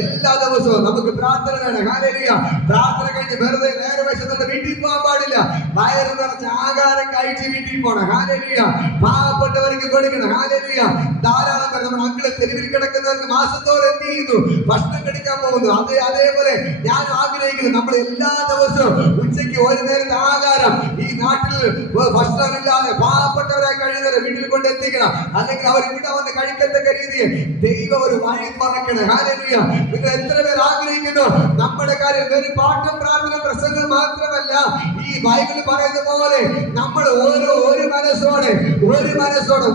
എല്ലാ ദിവസവും നമുക്ക് പ്രാർത്ഥന വേണം. ഹല്ലേലൂയ. പ്രാർത്ഥന കഴിഞ്ഞ് വെറുതെ നേരെ വശത്തോട്ട് വീട്ടിൽ പോകാൻ പാടില്ല. വയറ് നിറച്ച് ആഹാരം കഴിച്ച് വീട്ടിൽ പോകണം. ഹല്ലേലൂയ. പാവപ്പെട്ടവർക്ക് കൊടുക്കണം. ഹല്ലേലൂയ. ധാരാളം പേർ നമ്മുടെ മക്കളെ തെരുവിൽ കിടക്കുന്നവർക്ക് മാസത്തോടെ എന്ത് ചെയ്യുന്നു? ഭക്ഷണം കഴിക്കാൻ പോകുന്നു. അതേപോലെ ഞാൻ ആഗ്രഹിക്കുന്നു നമ്മൾ എല്ലാ ദിവസവും ഉച്ചയ്ക്ക് ഒരു നേരത്തെ ആഹാരം ഈ നാട്ടിൽ ഭക്ഷണമില്ലാതെ പാവപ്പെട്ടവരായി കഴിയുന്നവരെ വീട്ടിൽ കൊണ്ട് എത്തിക്കണം. അല്ലെങ്കിൽ അവർ ഇവിടെ വന്ന് കഴിക്കത്തക്ക രീതിയിൽ ദൈവം ഒരു വഴി തുറക്കണം. ഹല്ലേലൂയ. നിങ്ങൾ എത്ര പേർ ആഗ്രഹിക്കുന്നു? നമ്മുടെ കാര്യം വെറും പാട്ടും പ്രാർത്ഥന പ്രസംഗം മാത്രമല്ല, ഈ ബൈബിൾ പറയുന്ന പോലെ നമ്മൾ ഒരു മനസ്സോടെ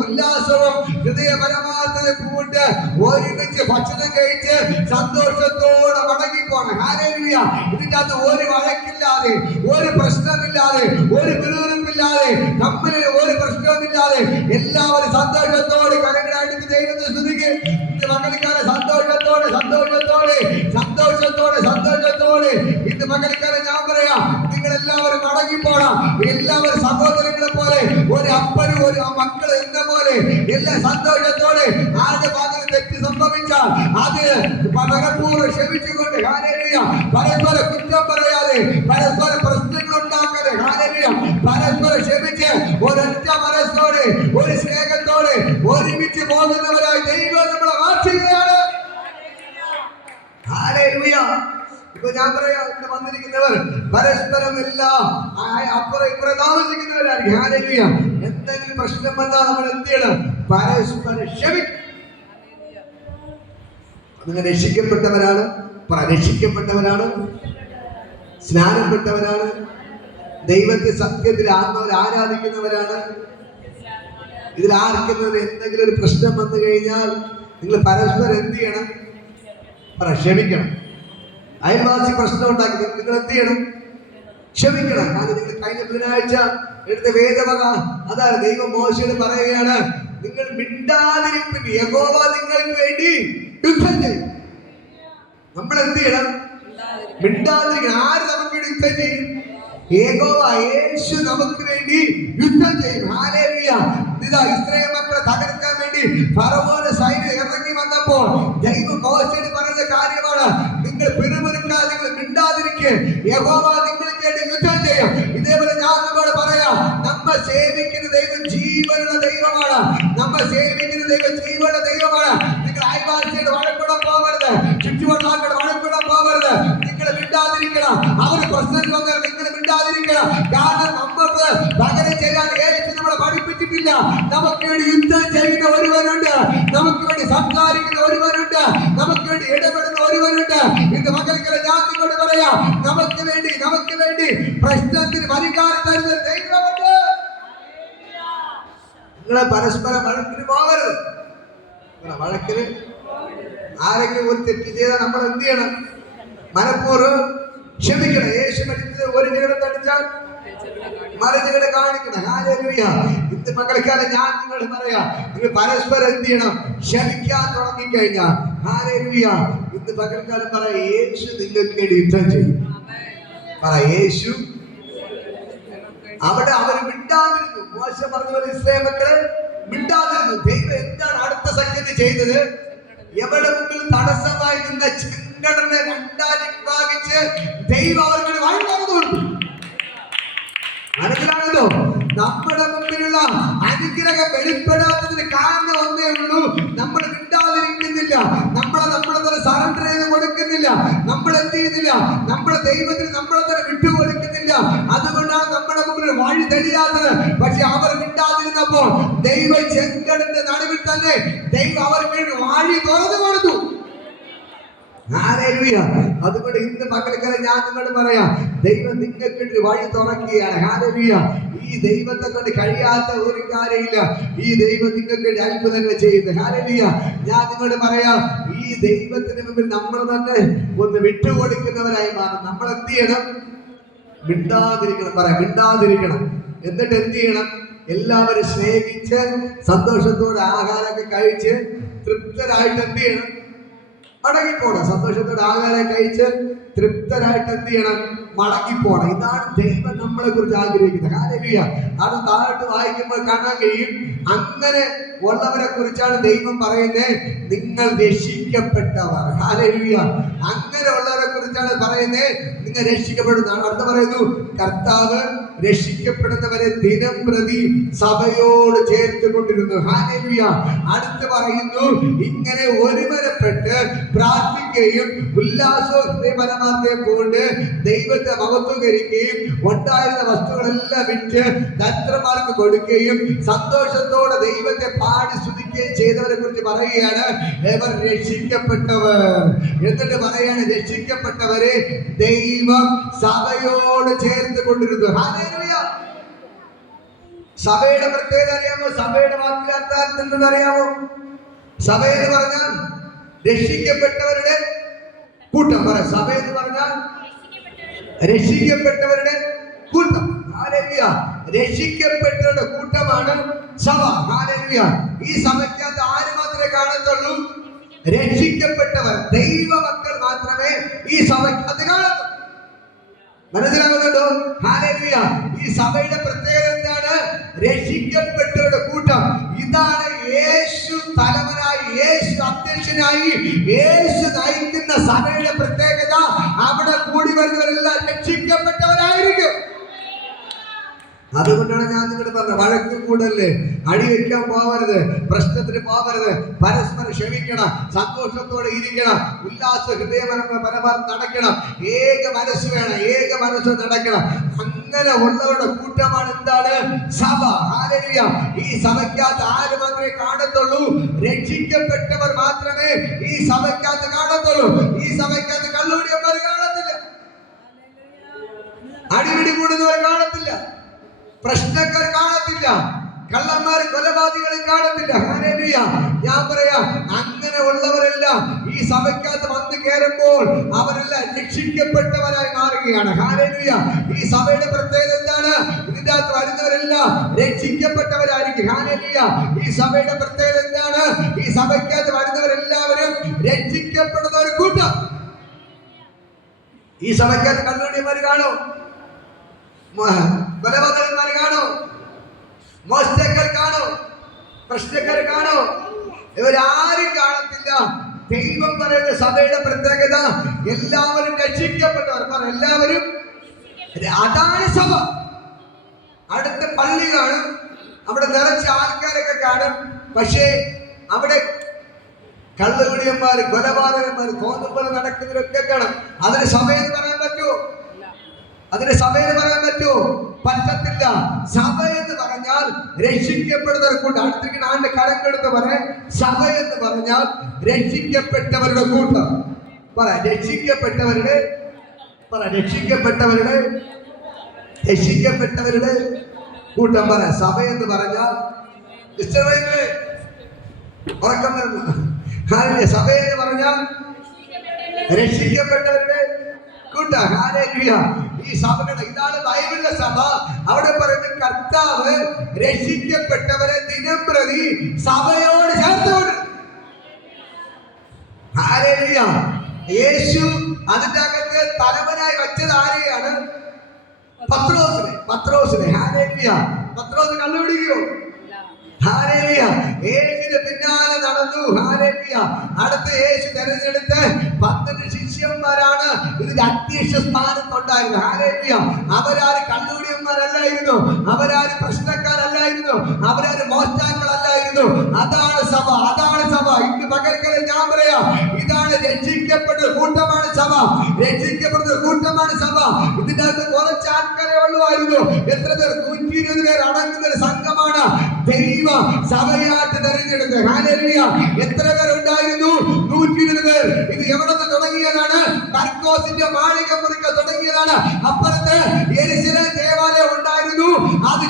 ഉല്ലാസവും ഹൃദയപരമാർത്ഥത കൂട്ട് ഒരുമിച്ച് ഭക്ഷണം കഴിച്ച് സന്തോഷത്തോടെ മടങ്ങിപ്പോണം. ഹല്ലേലൂയ. ഇതിന്റെ അകത്ത് ഒരു വഴക്കില്ലാതെ, ഒരു പ്രശ്നമില്ലാതെ, ഒരു വിരോധമില്ലാതെ, തമ്മിൽ ഒരു പ്രശ്നവുമില്ലാതെ എല്ലാവരും സന്തോഷത്തോടെ കരങ്ങളായിട്ട് ദൈവത്തെ സ്തുതിക്കും. ഇന്ന് മകൾക്കാരെ സന്തോഷത്തോടെ ഇന്ന് മകൾക്കാരെ ഞാൻ പറയാം, നിങ്ങൾ എല്ലാവരും മടങ്ങിപ്പോണം. എല്ലാവരും സഹോദരങ്ങളെ പോലെ, ഒരു അപ്പനും ഒരു മക്കള് എന്ന പോലെ എല്ലാ സന്തോഷത്തോടെ ആരുടെ ഭാഗത്ത് തെറ്റ് സംഭവിച്ചാൽ അത് മനഃപൂർവ്വം ക്ഷമിച്ചുകൊണ്ട് ഹല്ലേലൂയ പരസ്പരം കുറ്റം പറയാതെ, പരസ്പരം പ്രശ്നങ്ങൾ ഉണ്ടാക്കാതെ ഹല്ലേലൂയ പരസ്പരം ക്ഷമിച്ച് ഒരൊറ്റ മനസ്സോടെ ഒരു സ്നേഹത്തോടെ ഒരുമിച്ച് പോകുന്നവരായി ദൈവം നമ്മളെ വാഴ്ത്തുകയാണ്. ഹല്ലേലൂയ. ഇപ്പൊ ഞാൻ പറയാം, ഇവിടെ വന്നിരിക്കുന്നവർ പരസ്പരം എല്ലാം അപ്പുറം ഇപ്പുറം താമസിക്കുന്നവരായിരിക്കും. ഹല്ലേലൂയ. എന്തെങ്കിലും പ്രശ്നം വന്നാൽ നമ്മൾ എന്ത് ചെയ്യണം? പരസ്പരം ക്ഷമിക്കും. നിങ്ങൾ രക്ഷിക്കപ്പെട്ടവരാണ്, സ്നാനപ്പെട്ടവരാണ്, ദൈവത്തെ സത്യത്തിൽ ആത്മാവിൽ ആരാധിക്കുന്നവരാണ്. ഇതിൽ ആർക്കുന്നത് എന്തെങ്കിലും ഒരു പ്രശ്നം വന്നു കഴിഞ്ഞാൽ നിങ്ങൾ പരസ്പരം എന്ത് ചെയ്യണം? ക്ഷമിക്കണം. അയൽവാസി പ്രശ്നം ഉണ്ടാക്കി നിങ്ങൾ എന്ത് ചെയ്യണം? ക്ഷമിക്കണം. കാരണം നിങ്ങൾ കഴിഞ്ഞ ബുധനാഴ്ച എടുത്ത വേദവക അതാണ് ദൈവം മോശയോട് പറയുകയാണ്, നിങ്ങൾ മിണ്ടാതിരിപ്പിന് യഹോവ നിങ്ങൾക്ക് വേണ്ടി യുദ്ധം ചെയ്യും. നമ്മൾ എന്ത് ചെയ്യണം? മിണ്ടാതിരിക്കണം. ആര് നമുക്ക് വേണ്ടി യുദ്ധം ചെയ്യും? യഹോവ, യേശു നമുക്ക് വേണ്ടി യുദ്ധം ചെയ്യും. ഹല്ലേലൂയ. ഇതാ ഇസ്രായേൽ മക്കളെ തകർക്കാൻ വേണ്ടി ഫറവോന്റെ സൈന്യം ഇറങ്ങി വന്നപ്പോൾ ദൈവം മോശയോട് പറയുന്ന കാര്യമാണ്, നിങ്ങൾ പിറുപിറുക്കാതെ, നിങ്ങൾ മിണ്ടാതിരിക്കുക, യഹോവ നിങ്ങൾക്ക് വേണ്ടി യുദ്ധം ചെയ്യും. ഇതേപോലെ ഞാൻ നിങ്ങളോട് പറയാം, നമ്മൾ സേവിക്കുന്ന ദൈവം ജീവനുള്ള ദൈവമാണ്. നിങ്ങൾ അയൽവാസിയുടെ വഴക്കൂടാൻ പോകരുത്, ചുറ്റുവട്ടാക്കളുടെ വഴക്കൂടാൻ പോകരുത്. നിങ്ങൾ മിണ്ടാതിരിക്കണം. അവർ പ്രശ്നം വന്നാൽ നിങ്ങൾ മിണ്ടാതിരിക്കണം. കാരണം നമുക്ക് പകരം ചെയ്യാൻ യേശു നമ്മളെ പഠിപ്പിച്ചിട്ടില്ല. നമുക്ക് വേണ്ടി യുദ്ധം ചെയ്യുന്ന ഒരുവനുണ്ട്, നമുക്ക് വേണ്ടി സംസാരിക്കുന്ന ഒരുവനുണ്ട്, നമുക്ക് വേണ്ടി ഇടപെടുന്ന ഒരുവനുണ്ട്. ഇന്ന് മക്കൾക്കുള്ള ഞാൻ നിങ്ങളോട് പറയാം, നമുക്ക് വേണ്ടി പ്രശ്നത്തിന് പരിഹാരം തരുന്ന ദൈവമുണ്ട്. നിങ്ങളെ പരസ്പരം വഴക്കിന് പോകരുത്. വഴക്കിന് ആരെങ്കിലും ഒരു തെറ്റ് ചെയ്താൽ നമ്മൾ എന്ത് ചെയ്യണം? മനഃപൂർവ്വം ക്ഷമിക്കണം. യേശു പഠിച്ചത് ഒരു ജഗടത്ത് അടിച്ചാൽ മറുജഗട കാണിക്കണം. ഹല്ലേലൂയ. ഇന്ന് മക്കൾക്കാരെ ഞാൻ നിങ്ങളോട് പറയാം, നിങ്ങൾ പരസ്പരം എന്ത് ചെയ്യണം? ക്ഷമിക്കാൻ തുടങ്ങിക്കഴിഞ്ഞാൽ ഹല്ലേലൂയ. ഇന്ന് മക്കൾക്കാലം പറയാം, യേശു നിങ്ങൾക്ക് വേണ്ടി യുദ്ധം ചെയ്യും. യേശു അവിടെ അവർ മിണ്ടാതിരുന്നു. മോശ പറഞ്ഞ ഇസ്രായേൽ മക്കളെ മിണ്ടാതിരുന്നു. ദൈവം എന്താണ് അടുത്ത സെക്കൻഡ് ചെയ്തത്? എവിടെ മുമ്പിൽ തടസ്സമായി നിന്ന ചെങ്കടലിനെ രണ്ടായി വിഭാഗിച്ച് ദൈവം അവർക്ക് വഴി തുറന്നു കൊടുത്തു. മനസ്സിലാണല്ലോ? നമ്മുടെ മുമ്പിലുള്ള അനുഗ്രഹം വെളിപ്പെടാത്തതിന് കാരണം ഒന്നേ ഉള്ളൂ, നമ്മൾ മിണ്ടാതിരിക്കുന്നില്ല, നമ്മളെ സറണ്ടർ ചെയ്ത് കൊടുക്കുന്നില്ല, നമ്മൾ എന്ത് ചെയ്യുന്നില്ല, നമ്മുടെ ദൈവത്തിന് നമ്മളെ തന്നെ വിട്ടുകൊടുക്കുന്നില്ല. അതുകൊണ്ടാണ് നമ്മുടെ മുമ്പിൽ വഴി തെളിയാത്തത്. പക്ഷെ അവർ മിണ്ടാതിരുന്നപ്പോൾ ദൈവം ചെങ്കടലിന്റെ നടുവിൽ തന്നെ ദൈവം അവർക്ക് വേണ്ടി വഴി തുറന്നു കൊടുത്തു. ഹല്ലേലൂയ. അതുകൊണ്ട് ഇന്ന് പകൽക്കാലം ഞാൻ നിങ്ങളോട് പറയാം, ദൈവം നിങ്ങൾക്ക് വഴി തുറക്കുകയാണ്. ഹല്ലേലൂയ. ഈ ദൈവത്തെ കൊണ്ട് കഴിയാത്ത ഒരു കാര്യമില്ല. ഈ ദൈവം നിങ്ങൾക്ക് അത്ഭുതങ്ങൾ ചെയ്യുന്നത്. ഹല്ലേലൂയ. ഞാൻ നിങ്ങളോട് പറയാം, ഈ ദൈവത്തിന് മുമ്പിൽ നമ്മൾ തന്നെ ഒന്ന് വിട്ടുകൊടുക്കുന്നവരായി മാറും. നമ്മൾ എന്ത് ചെയ്യണം? മിണ്ടാതിരിക്കണം. പറയാം, മിണ്ടാതിരിക്കണം. എന്നിട്ട് എന്ത് ചെയ്യണം? എല്ലാവരും സ്നേഹിച്ച് സന്തോഷത്തോടെ ആഹാരമൊക്കെ കഴിച്ച് തൃപ്തരായിട്ട് എന്ത് ചെയ്യണം? മടങ്ങിപ്പോണം. സന്തോഷത്തോടെ ആഹാരം കഴിച്ച് തൃപ്തരായിട്ട് എന്ത് ചെയ്യണം? മടങ്ങിപ്പോണം. ഇതാണ് ദൈവം നമ്മളെ കുറിച്ച് ആഗ്രഹിക്കുന്നത്. ഹല്ലേലൂയ. അത് താഴോട്ട് വായിക്കുമ്പോൾ കാണാൻ കഴിയും, അങ്ങനെ ഉള്ളവരെ കുറിച്ചാണ് ദൈവം പറയുന്നത്, നിങ്ങൾ രക്ഷിക്കപ്പെട്ടവർ. ഹല്ലേലൂയ. അങ്ങനെ ഉള്ളവരെ കുറിച്ചാണ് പറയുന്നത്, നിങ്ങൾ രക്ഷിക്കപ്പെടുന്നതാണ്. അടുത്ത പറയുന്നു, കർത്താവ് രക്ഷിക്കപ്പെടുന്നവരെ ദിനം പ്രതി സഭയോട് ചേർത്ത് കൊണ്ടിരുന്നു. ഹല്ലേലൂയ. അടുത്ത് പറയുന്നു, ഇങ്ങനെ ഒരുമനപ്പെട്ട് പ്രാർത്ഥിക്കുകയും ഉല്ലാസവും ഹൃദയപരമാർത്ഥയും കൊണ്ട് ദൈവത്തെ മഹത്വീകരിക്കുകയും ഉണ്ടായിരുന്ന വസ്തുക്കളെല്ലാം വിറ്റ് ദരിദ്രന്മാർക്ക് കൊടുക്കുകയും സന്തോഷത്തോടെ ദൈവത്തെ പാടി സ്തുതിക്കുകയും ചെയ്തവരെ കുറിച്ച് പറയുകയാണ്, ഇവർ രക്ഷിക്കപ്പെട്ടവർ. എന്നിട്ട് പറയാണ്, രക്ഷിക്കപ്പെട്ടവരെ ദൈവം സഭയോട് ചേർത്ത് കൊണ്ടിരുന്നു. ഹല്ലേലൂയ. സഭയുടെ പ്രത്യേകത അറിയാമോ? സഭയുടെ വാക്യാർത്ഥം എന്തെന്ന് അറിയാമോ? സഭ എന്ന് പറഞ്ഞാൽ രക്ഷിക്കപ്പെട്ടവരുടെ കൂട്ടം. പറ, സഭ എന്ന് പറഞ്ഞാൽ രക്ഷിക്കപ്പെട്ടവരുടെ കൂട്ടം. ഹല്ലേലൂയ. രക്ഷിക്കപ്പെട്ടവരുടെ കൂട്ടമാണ് സഭ. ഹല്ലേലൂയ. ഈ സഭയ്ക്കകത്ത് ആര് മാത്രമേ കാണത്തുള്ളൂ? രക്ഷിക്കപ്പെട്ടവർ, ദൈവമക്കൾ മാത്രമേ ഈ സഭയ്ക്കകത്ത് കാണത്തുള്ളൂ. മനസ്സിലാകുന്നുണ്ടോ? ഹല്ലേലൂയ. ഈ സഭയുടെ പ്രത്യേകത എന്താണ്? രക്ഷിക്കപ്പെട്ടവരുടെ കൂട്ടം. ഇതാണ് യേശു തലവനായി, യേശു അധ്യക്ഷനായി, യേശു നയിക്കുന്ന സഭയുടെ പ്രത്യേകത. അവിടെ കൂടി വരുന്നവരെല്ലാം രക്ഷിക്കപ്പെട്ടവരായിരിക്കും. അതുകൊണ്ടാണ് ഞാൻ നിങ്ങളോട് പറഞ്ഞത്, വഴക്കും കൂടല്ലേ, അടി വയ്ക്കാൻ പോവരുത്, പ്രശ്നത്തിന് പോവരുത്, പരസ്പരം ക്ഷമിക്കണം, സന്തോഷത്തോടെ ഇരിക്കണം, ഉല്ലാസ ഹൃദയപരമാർത്ഥം നടക്കണം, ഏക മനസ്സ് വേണം, ഏക മനസ്സ് നടക്കണം. അങ്ങനെ ഉള്ളവരുടെ കൂട്ടമാണ് എന്താണ്? സഭ. ഹല്ലേലൂയ. ഈ സഭയ്ക്കകത്ത് ആര് മാത്രമേ കാണത്തുള്ളൂ? രക്ഷിക്കപ്പെട്ടവർ മാത്രമേ ഈ സഭയ്ക്കകത്ത് കാണത്തുള്ളൂ. ഈ സഭയ്ക്കകത്ത് കള്ളുകൂടിയന്മാർ കാണത്തില്ല, അടിപിടി കൂടുന്നവർ കാണത്തില്ല, പ്രശ്നക്കാർ കാണത്തില്ല, കള്ളന്മാർ കൊലപാതകൾ കാണത്തില്ല. ഹല്ലേലൂയ. ഞാൻ പറയാം, അങ്ങനെ ഉള്ളവരെല്ലാം ഈ സഭയ്ക്കകത്ത് വന്ന് കയറുമ്പോൾ അവരെല്ലാം രക്ഷിക്കപ്പെട്ടവരായി മാറുകയാണ്. ഹല്ലേലൂയ. ഈ സഭയുടെ പ്രത്യേകത എന്താണ്? ഇതിന്റെ അകത്ത് വരുന്നവരെല്ലാം രക്ഷിക്കപ്പെട്ടവരായിരിക്കും. ഹല്ലേലൂയ. ഈ സഭയുടെ പ്രത്യേകത എന്താണ്? ഈ സഭയ്ക്കകത്ത് വരുന്നവരെല്ലാവരും രക്ഷിക്കപ്പെടുന്ന ഒരു കൂട്ടം. ഈ സഭയ്ക്കകത്ത് കള്ളുകൂടിയന്മാർ കാണോ? കൊലപാതകന്മാർ കാണോ? മോഷ്ടാക്കൾ കാണോ? പ്രശ്നക്കാർ കാണോ? ഇവരാരും കാണത്തില്ല. ദൈവം പറയുന്ന സഭയുടെ പ്രത്യേകത, എല്ലാവരും രക്ഷിക്കപ്പെട്ടവർ. പറ, എല്ലാവരും. അതാണ് സഭ. അടുത്ത പള്ളി കാണും, അവിടെ നിറച്ച ആൾക്കാരൊക്കെ കാണും, പക്ഷേ അവിടെ കള്ളുകുടിയന്മാര്, കൊലപാതകന്മാർ, തോന്നുമ്പോൾ നടക്കുന്നവരൊക്കെ കാണും. അതിന് സഭയെന്ന് പറയാൻ പറ്റുമോ? അതിന് സഭയെന്ന് പറയാൻ പറ്റുമോ? പറ്റത്തില്ല. സഭ എന്ന് പറഞ്ഞാൽ രക്ഷിക്കപ്പെടുന്നവർ കൂട്ടം. അടുത്തിരിക്കുന്ന ആണ്ട് കരക്കെടുത്ത് പറയാൻ, സഭ എന്ന് പറഞ്ഞാൽ രക്ഷിക്കപ്പെട്ടവരുടെ കൂട്ടം. പറ, രക്ഷിക്കപ്പെട്ടവരുടെ, പറ, രക്ഷിക്കപ്പെട്ടവരുടെ, രക്ഷിക്കപ്പെട്ടവരുടെ കൂട്ടം. പറ, സഭ എന്ന് പറഞ്ഞാൽ ഉറക്കം വരുന്നു. സഭ എന്ന് പറഞ്ഞാൽ രക്ഷിക്കപ്പെട്ടവരുടെ കൂട്ടം. ഹല്ലേലൂയ. ഈ സഭയുടെ, ഇതാണ് ബൈബിളിലെ സഭ. അവിടെ പറയുന്ന കർത്താവ് രക്ഷിക്കപ്പെട്ടവരെ ദിനം പ്രതി സഭയോട് ചേർത്തുകൊണ്ട്. ഹല്ലേലൂയ. യേശു അതിന്റെ അകത്ത് തലവനായി വെച്ചത് ആരെയാണ്? പത്രോസിനെ. പത്രോസിനെ. ഹല്ലേലൂയ. പത്രോസ് കള്ളുപിടിക്കോ? ഹല്ലേലൂയ. യേശുവിന്റെ പിന്നാലെ നടന്നു. ഹല്ലേലൂയ. അടുത്ത യേശു തെരഞ്ഞെടുത്ത് 12 ശിഷ്യന്മാരാണ് ഇതിന്റെ അധ്യക്ഷ സ്ഥാനത്തുണ്ടായിരുന്നത്. ഹല്ലേലൂയ. അവരാരും കള്ളുകുടിയന്മാരല്ലായിരുന്നു, അവരാരും പ്രശ്നക്കാരല്ലായിരുന്നു, അവരാരും മോഷ്ടാക്കളല്ലായിരുന്നു. അതാണ് സഭ, അതാണ് സഭ. ഇന്ന് പകൽക്കാലം ഞാൻ പറയാം, ഇതാണ് രക്ഷിക്കപ്പെട്ട കൂട്ടമാണ് സഭ. രക്ഷിക്കപ്പെടുന്ന കൂട്ടമാണ് സഭ. ഇതിന്റെ അകത്ത് കുറച്ച് ആൾക്കാരെ ഉള്ളുവായിരുന്നു. എത്ര പേർ? 120 പേർ അടങ്ങുന്ന ഒരു സംഘമാണ് ദൈവ സഭയായിട്ട് തെരഞ്ഞെടുത്തത്. ഹല്ലേലൂയ. എത്ര പേർ ഉണ്ടായിരുന്നു? 120 പേർ. ഇത് എവിടെ നിന്ന് തുടങ്ങിയതാണ്? മർക്കോസിന്റെ മാളിക മുറിക്കൽ തുടങ്ങിയതാണ്. അപ്പുറത്ത് യെരുശലേം ദേവാലയം ഉണ്ടായിരുന്നു. അത്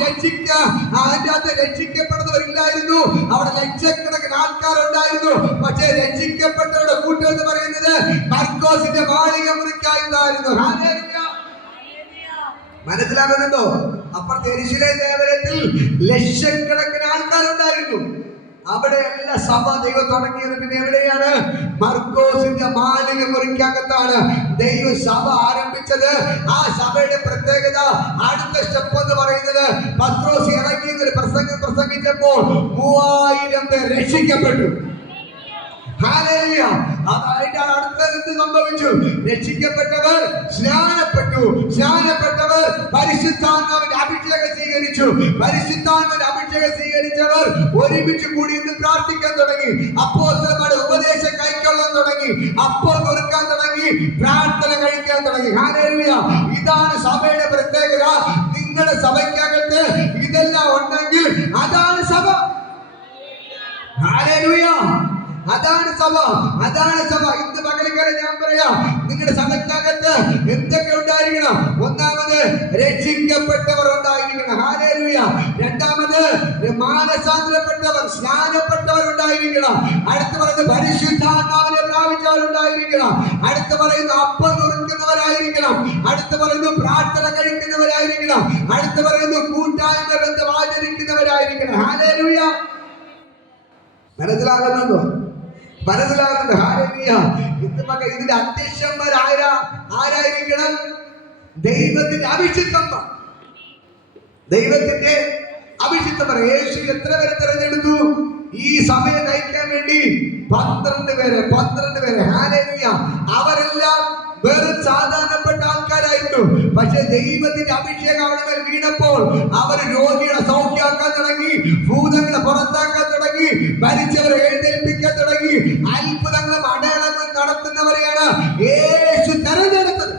അതിന്റെ അകത്ത് രക്ഷിക്കപ്പെടുന്നവരില്ലായിരുന്നു. അവിടെ ലക്ഷക്കണക്കിന് ആൾക്കാരുണ്ടായിരുന്നു. പക്ഷേ രക്ഷിക്കപ്പെട്ടവരുടെ കൂട്ടം എന്ന് പറയുന്നത് മർക്കോസിന്റെ മാളിക മുറിക്കായിരുന്നു. മനസ്സിലാകുന്നുണ്ടോ? അപ്പുറത്തെ യെരുശലേം ദേവാലയത്തിൽ ലക്ഷക്കണക്കിന് ആൾക്കാരുണ്ടായിരുന്നു. അവിടെയല്ല സഭ ദൈവം തുടങ്ങിയത്. പിന്നെ എവിടെയാണ്? മർക്കോസിന്റെ മാളിക മുറിക്കകത്താണ് ദൈവ സഭ ആരംഭിച്ചത്. ആ സഭയുടെ പ്രത്യേകത, അടുത്ത സ്റ്റെപ്പ് എന്ന് പറയുന്നത്, പത്രോസ് ഇറങ്ങി ഒരു പ്രസംഗം പ്രസംഗിച്ചപ്പോൾ 3000 പേർ രക്ഷിക്കപ്പെട്ടു. ഹല്ലേലൂയ. അതായത് അടുത്തത് സംഭവിച്ചു. രക്ഷിക്കപ്പെട്ടവർ സ്നാനപ്പെട്ടവർ പരിശുദ്ധാത്മാവിന്റെ അഭിഷേകം സ്വീകരിച്ചു. പരിശുദ്ധാത്മാവിന്റെ അഭിഷേകം സ്വീകരിച്ചവർ ഒരുമിച്ച് കൂടി ഇന്ന് പ്രാർത്ഥിക്കാൻ തുടങ്ങി. അപ്പോസ്തലന്മാരുടെ ഉപദേശം കൈക്കൊള്ളാൻ തുടങ്ങി. അപ്പോൾ കൊടുക്കാൻ തുടങ്ങി. പ്രാർത്ഥന കഴിക്കാൻ തുടങ്ങി. ഹല്ലേലൂയ. ഇതാണ് സഭയുടെ പ്രത്യേകത. നിങ്ങളുടെ സഭയ്ക്കകത്ത് ഇതെല്ലാം ഉണ്ടെങ്കിൽ അതാണ് സഭ. ഹല്ലേലൂയ. അതാണ് സഭ. അതാണ് സഭ. ഇന്ന് പകൽക്കാലം ഞാൻ പറയാം, നിങ്ങളുടെ സഭയ്ക്കകത്ത് എന്തൊക്കെ ഉണ്ടായിരിക്കണം? ഒന്നാമത് രക്ഷിക്കപ്പെട്ടവർ ഉണ്ടായിരിക്കണം. ഹല്ലേലൂയ. രണ്ടാമത് മാനസാന്തരപ്പെട്ടവർ, സ്നാനപ്പെട്ടവർ ഉണ്ടായിരിക്കണം. അടുത്ത് പറയുന്നത് പരിശുദ്ധാത്മാവിനെ പ്രാപിച്ചവർ ഉണ്ടായിരിക്കണം. അടുത്ത് പറയുന്നത് അപ്പം നുറുക്കുന്നവരായിരിക്കണം. അടുത്ത് പറയുന്നത് പ്രാർത്ഥന കഴിക്കുന്നവരായിരിക്കണം. അടുത്ത് പറയുന്നത് കൂട്ടായ്മ ബന്ധം ആചരിക്കുന്നവരായിരിക്കണം. ഹല്ലേലൂയ. മനസ്സിലാകുന്നുണ്ടോ? മനസ്സിലാകുന്നുണ്ട്? ഹല്ലേലൂയ. ഇതിന്റെ അധ്യക്ഷന്മാർ ആരായിരിക്കണം? ദൈവത്തിന്റെ അഭിഷിക്തന്മാർ. ദൈവത്തിന്റെ അഭിഷിക്തന്മാർ. യേശു എത്ര പേരെ തെരഞ്ഞെടുത്തു? ഈ സഭയെ നയിക്കാൻ വേണ്ടി 12 പേരെ. ഹല്ലേലൂയ. അവരെല്ലാം വെറും സാധാരണപ്പെട്ട ആൾക്കാരായിരുന്നു. പക്ഷെ ദൈവത്തിന്റെ അഭിഷേകം അവരുടെ മേൽ വീണപ്പോൾ അവർ രോഗികളെ സൗഖ്യമാക്കാൻ തുടങ്ങി, ഭൂതങ്ങളെ പുറത്താക്കാൻ തുടങ്ങി, മരിച്ചവരെ എഴുന്നേൽപ്പിക്കാൻ തുടങ്ങി. അത്ഭുതങ്ങളും അടയാളങ്ങളും നടത്തുന്നവരെയാണ് യേശു തെരഞ്ഞെടുത്തത്.